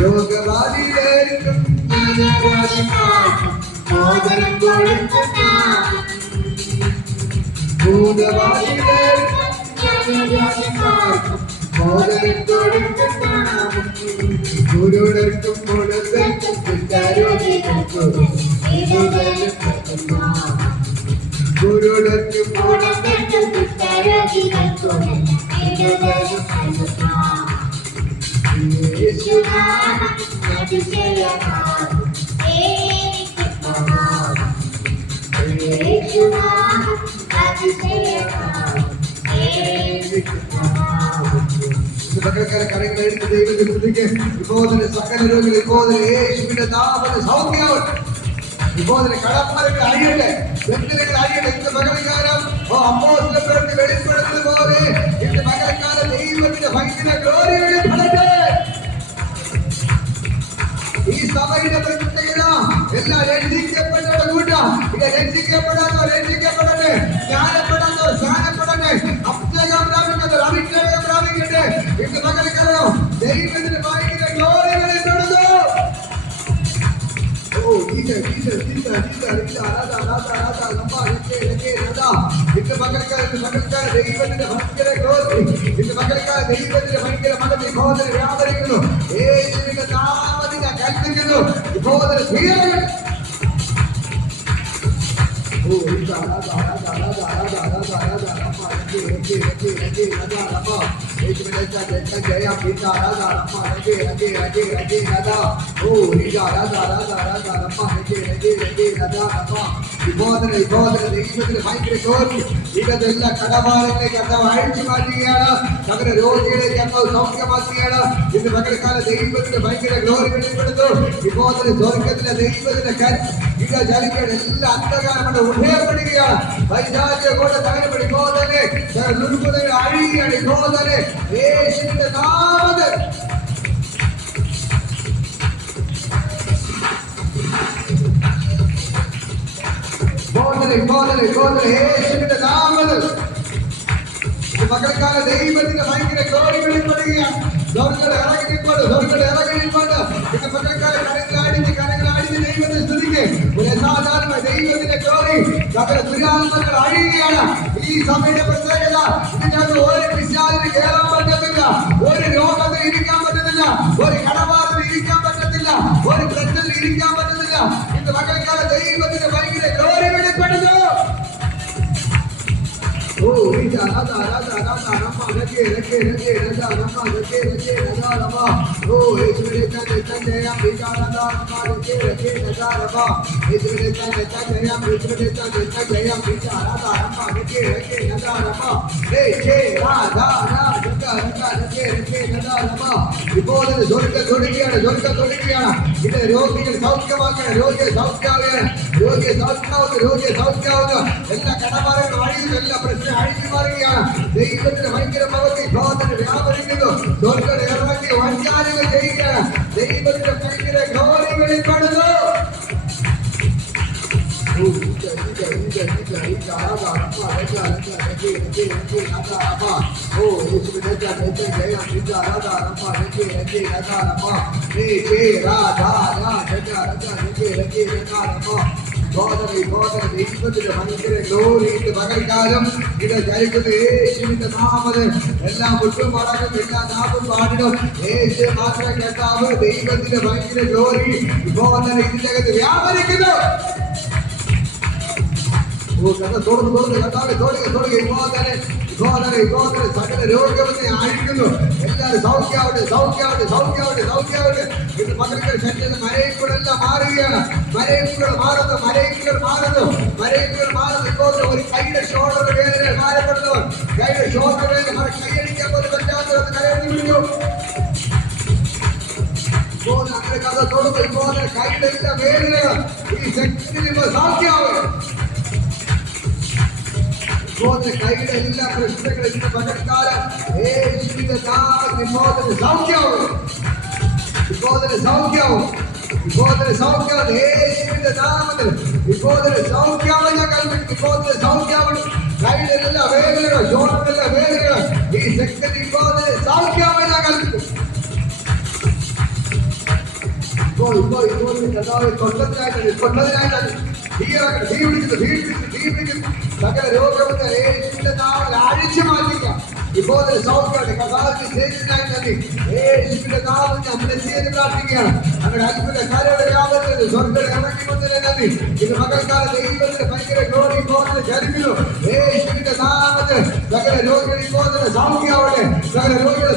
രോഗബാധിതർക്കും മോദനം കൊടുക്കും നാമം. ഭൂതബാധിതർക്കും മോദനം കൊടുക്കും നാമം. ഗുരുടർക്കും മുടന്തർക്കും കുഷ്ഠരോഗികൾക്കും ഗുരുടർക്കും മുടന്തർക്കും കുഷ്ഠരോഗികൾക്കും യേശുനാമം അതിശയനാമം യേശുനാമം അതിശയനാമം. കരങ്ങൾ എടുത്ത് ദൈവത്തെ സ്തുതിക്ക്. ഇപ്പോതിന് സകല രോഗികൾ ഇപ്പോതിന് യേശുവിന്റെ നാമത്തിൽ സൗഖ്യമാവട്ടെ. ഇപ്പോതിന് കടപ്പരകൾ അഴിയട്ടെ, ബന്ധനങ്ങൾ അഴിയട്ടെ. ഇന്ന് പകൽക്കാലം അപ്പോസ്തലരുടെ പ്രവൃത്തി വെളിപ്പെടുന്നത് പോലെ ഇന്ന് പകൽക്കാലം ദൈവത്തിന്റെ ഭയങ്കര ഗ്ലോറി വെളിപ്പെടട്ടെ. ഈ സഭയുടെ പ്രത്യേകത എല്ലാം രക്ഷിക്കപ്പെട്ടവരുടെ കൂട്ടം. ഇത് രക്ഷിക്കപ്പെടാത്തോ രക്ഷിക്കപ്പെടട്ടെ, ജ്ഞാനപ്പെടാത്തോ ജ്ഞാനപ്പെടട്ടെ, അഭിഷേകം പ്രാപിക്കാത്തോ അഭിഷേകം പ്രാപിക്കട്ടെ. ഇന്ന് പകൽക്കാലം ദൈവത്തിന്റെ ഭയങ്കര ഗ്ലോറി വെളിപ്പെടുന്നു. ഇന്ന് പകൽക്കാലം ദൈവത്തിന്റെ ഭയങ്കര ഗ്ലോറി, ഇന്ന് പകൽക്കാലം ദൈവത്തിന്റെ ഭയങ്കര മതവിഭോധന വ്യാപരിക്കുന്നു. യേശുവിന്റെ നാമത്തിൽ ഞാൻ കൽപ്പിക്കുന്നു, വിഭോധന സ്വീകരിക്കണം. ദൈവത്തിന് ഭയങ്കര ഗ്ലോറി. ഇതെല്ലാം കടഭാരങ്ങളെ അഴിച്ചു മാറ്റുകയാണ്. സകല രോഗികളെ സൗഖ്യമാക്കുകയാണ്. ഇന്ന് പകൽക്കാലം ദൈവത്തിന്റെ ഭയങ്കര ഗ്ലോറി വെളിപ്പെടുന്നു. വിഭോധന സ്വർഗത്തിന്റെ ദൈവത്തിന്റെ ഇത് ചലിക്കാൻ എല്ലാ അന്ധകാരങ്ങളുടെ ഉഭയപ്പെടുകയാണ്. വൈരാഗ്യ കൊണ്ട് തകരപ്പെടി ഗോതനെ ദുർഗുണങ്ങൾ അഴിയാണ്. ഗോതനെ യേശുവിന്റെ നാമത്തിൽ യേശുവിന്റെ നാമത്തിൽ പകൽക്കാല ദൈവത്തിന്റെ ഭയങ്കര ഗ്ലോറി വെളിപ്പെടുകയാണ്. സ്വർഗ്ഗം ഇറങ്ങിക്കൊണ്ട് ഇന്ന് പകൽക്കാല കരങ്ങളാടിച്ച് ദൈവത്തെ സ്തുതിക്ക്. ഒരു അസാധാരണ ദൈവത്തിന്റെ ഗ്ലോറി സകല ദുരാത്മകൾ അഴിയുകയാണ്. ഈ സഭയുടെ പ്രത്യേകത ഇതിനകത്ത് ഒരു പിശാചിന് കയറാൻ പറ്റത്തില്ല, ഒരു രോഗത്തിന് ഇരിക്കാൻ പറ്റത്തില്ല, ഒരു കടബാധത്തിന് ഇരിക്കാൻ പറ്റത്തില്ല, ഒരു പ്രശ്നത്തിന് ഇരിക്കാൻ പറ്റത്തില്ല. ഇന്ന് പകൽക്കാല ദൈവത്തിന്റെ ഭയങ്കര glory വെളിപ്പെടുന്നു. Oh, Rita, Rata, Rama, Rake, Rama, Rama. Oh, it's really kind of Rama, Rika, Rama, Rake, Rama. It's really kind of Rama, Rika, Rama, Rake, Rama. Hey, Rama, Rama. ഇപ്പോൾ തൊടുകയാണ്. ഇത് രോഗികൾ സൗഖ്യമാക്കണം, രോഗിയെ സൗഖ്യമാവുക. എല്ലാ കടമാറുകളും അഴിയും, എല്ലാ പ്രശ്നം അഴിഞ്ഞു മാറുകയാണ്. ദൈവത്തിന്റെ ഭയങ്കര പ്രവൃത്തി ലോകത്തിന് വ്യാപരിക്കുന്നു. സ്വർഗ്ഗം ഇറങ്ങി വഞ്ചാനങ്ങൾ ചെയ്യുകയാണ്. ദൈവത്തിന്റെ ഭയങ്കര ഗ്ലോറി വെളിപ്പെടുന്നു. ദൈവത്തിന്റെ ഭയങ്കര ഗ്ലോറി പകൽക്കാലം ഇത് ധരിക്കുന്ന യേശുവിന്റെ നാമത്തിൽ എല്ലാം മുട്ടുമടങ്ങും, എല്ലാ നാമം പാടിടും. യേശു മാത്രം കേട്ടാവ്. ദൈവത്തിന്റെ ഭയങ്കര ഗ്ലോറി ഇപ്പോൾ തന്നെ ഇതിന്റെ അകത്ത് വ്യാപരിക്കുന്നു. സകല രോഗത്തെ അഴിക്കുന്നു. എല്ലാവരും സൗഖ്യാവട്ടെ. ഇത് പകൽക്കാല ശരീരത്തിന്റെ മരയിക്കൂടെ എല്ലാം മാറുകയാണ്. മരയിക്കൂടെ മാറുന്നു. ഇപ്പോൾ ഒരു കൈയുടെ ഷോൾഡർ വേദന മാറപ്പെടുന്നവർ, കൈയുടെ ഷോൾഡർ വേദന കൈയടിക്കാൻ പോലും പറ്റാത്തവർ കരയെടുത്ത് വിളിച്ചു. അങ്ങനെ കഥ തൊടുന്നു. ഇപ്പോൾ കൈയുടെ എല്ലാ വേദനകൾ ഈ ശക്തി സൗഖ്യാവുക. കൈയുടെ എല്ലാ പ്രശ്നങ്ങളും ഇന്ന് പകൽക്കാലം യേശുവിന്റെ നാമത്തിൽ സൗഖ്യമാവും. യേശുവിന്റെ നാമത്തിൽ സൗഖ്യമാവും. ഞാൻ കൽപ്പിക്കും, സൗഖ്യമാവണം. കൈയുടെ എല്ലാ വേദനകളും, ഷോൾഡറിന്റെ വേദനകളും ഈ ശക്തി സൗഖ്യമാവും. ഞാൻ കൽപ്പിക്കും. ഇപ്പോൾ കൊണ്ടതിനായിട്ടാണ് തീ പിടിക്കുന്നു. സകല രോഗത്തെ യേശുവിന്റെ നാമത്തിൽ അഴിച്ചു മാറ്റുക. ഇപ്പോൾ സൗഖ്യമാണ്. കഥാവിന്റെ സ്നേഹത്തിനായി നന്ദി. യേശുവിന്റെ നാമത്തിൽ ഞാൻ ബ്ലെസ്സിയത് പ്രാർത്ഥിക്കുകയാണ്. അങ്ങനെ അത്ഭുത കാര്യങ്ങളുടെ വ്യാപനത്തിൽ സ്വർഗ്ഗം ഇറങ്ങി വന്നതിനെ നന്ദി. ഇത് മകൾക്കാല ദൈവത്തിന്റെ ഭയങ്കര ഗ്ലോറി ഇപ്പോൾ ജനിക്കുന്നു. യേശുവിന്റെ നാമത്തിൽ സകല രോഗികൾ ഇപ്പോൾ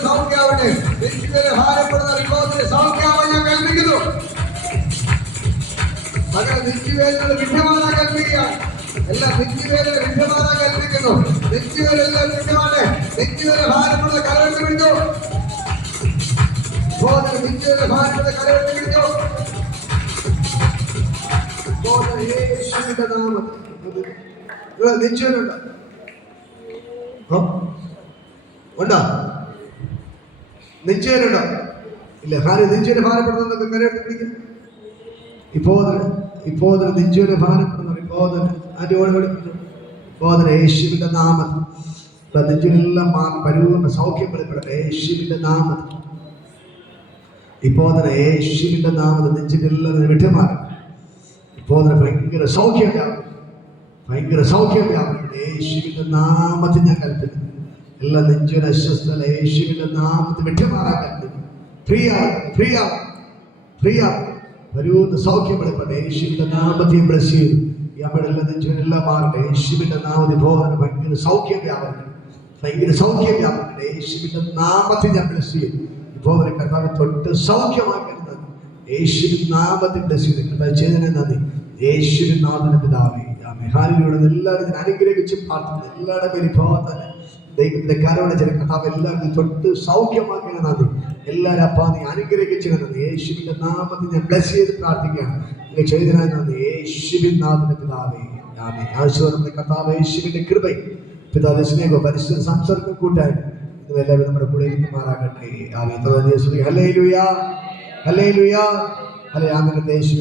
സൗഖ്യമാവട്ടെ. നെഞ്ചുവേദന ഭാരപ്പെടുന്ന ഇപ്പോൾ സൗഖ്യമാവാൻ ഞാൻ കൽപ്പിക്കുന്നു. സകല നെഞ്ചുവേദനകൾ വിഷമാകാൻ കൽപ്പിക്കുകയാണ്. എല്ലാ നെഞ്ചുവേദന വിഷമാകാൻ കൽപ്പിക്കുന്നു. നെഞ്ചുവേദന വിഷമാണ്. നെഞ്ചുവേദന ഭാരപ്പെടുന്ന കലവെടുത്ത് പിടിച്ചു. നെഞ്ചുവേദന ഭാരപ്പെടുന്ന കലവെടുത്ത് പിടിച്ചു. യേശുവിന്റെ നാമത്തിൽ നെഞ്ചുവേദന ഉണ്ടോ? നെഞ്ചുവേദന ഇല്ല. നെഞ്ചുവേദന ഭാരപ്പെടുന്നതൊക്കെ കലവെടുത്ത് പിടിക്കും. ഇപ്പോൾ നെഞ്ചുവേദന ഭാരപ്പെടുന്ന യേശുവിന്റെ നാമത്തിൽ നെഞ്ചിലെല്ലാം പരിപൂർണ്ണ സൗഖ്യം വെളിപ്പെടട്ടെ. യേശുവിന്റെ നാമത്തിൽ ഇപ്പോൾ തന്നെ യേശുവിന്റെ നാമത്തിൽ നെഞ്ചിലെല്ലാം വിട്ടുമാറും. ഇപ്പോൾ ഭയങ്കര സൗഖ്യം വ്യാപരിക്കട്ടെ. യേശുവിന്റെ നാമത്തിൽ ഞാൻ കൽപ്പിക്കുന്നു. എല്ലാ നെഞ്ചിലെ അസ്വസ്ഥത യേശുവിന്റെ നാമത്തിൽ വിട്ടുമാറാൻ കൽപ്പിക്കുന്നു. ഫ്രീ പരിപൂർണ്ണ സൗഖ്യം വെളിപ്പെടട്ടെ. യേശുവിന്റെ നാമത്തിൽ ബ്ലെസ് ചെയ്തു. അവിടെല്ലാം നെഞ്ചിനെല്ലാം മാറട്ടെ. യേശുവിന്റെ നാമത്തിൽ ബോധന ഭയങ്കര സൗഖ്യം വ്യാപരിക്കട്ടെ. യേശുവിന്റെ നാമത്തിൽ ഞാൻ ബ്ലെസ് ചെയ്തു. ബോധന കർത്താവ് തൊട്ട് സൗഖ്യമാക്കരുത്. യേശുവിൻ നാമത്തിൽ ബ്ലെസ് ചെയ്തു. കർത്താവ് ചെയ്തതിനെ നന്ദി. യേശുവിൻ നാമത്തിന്റെ പിതാവേ, ആമേൻ. ഹല്ലേലൂയ. എല്ലാവരും അനുഗ്രഹിച്ച് പ്രാർത്ഥിക്കുന്നു. എല്ലാവരുടെ പേരിൽ തന്നെ ദൈവത്തിന്റെ കരോടെ ചില കർത്താവ് എല്ലാവരും തൊട്ട് സൗഖ്യമാക്കിയ നന്ദി. എല്ലാവരും അപ്പാ നീ അനുഗ്രഹിച്ചിരുന്ന നന്ദി. യേശുവിന്റെ നാമത്തിൽ ഞാൻ ബ്ലെസ് ചെയ്ത് പ്രാർത്ഥിക്കുകയാണ്. ചെയ്തതിനായി നന്ദി. യേശുവിൻ നാമത്തിന്റെ പിതാവേ, ആമേൻ. ആശീർവാദം കർത്താവ് യേശുവിന്റെ കൃപയും പിതാവിന്റെ സ്നേഹവും പരിശുദ്ധ സംസർഗം കൂട്ടായി എല്ലാവരും നമ്മുടെ കൂടെ ഇരിക്കുമാറാകട്ടെ. ആമേൻ. ഹല്ലേലൂയ. ആമേൻ. യേശുവിൻ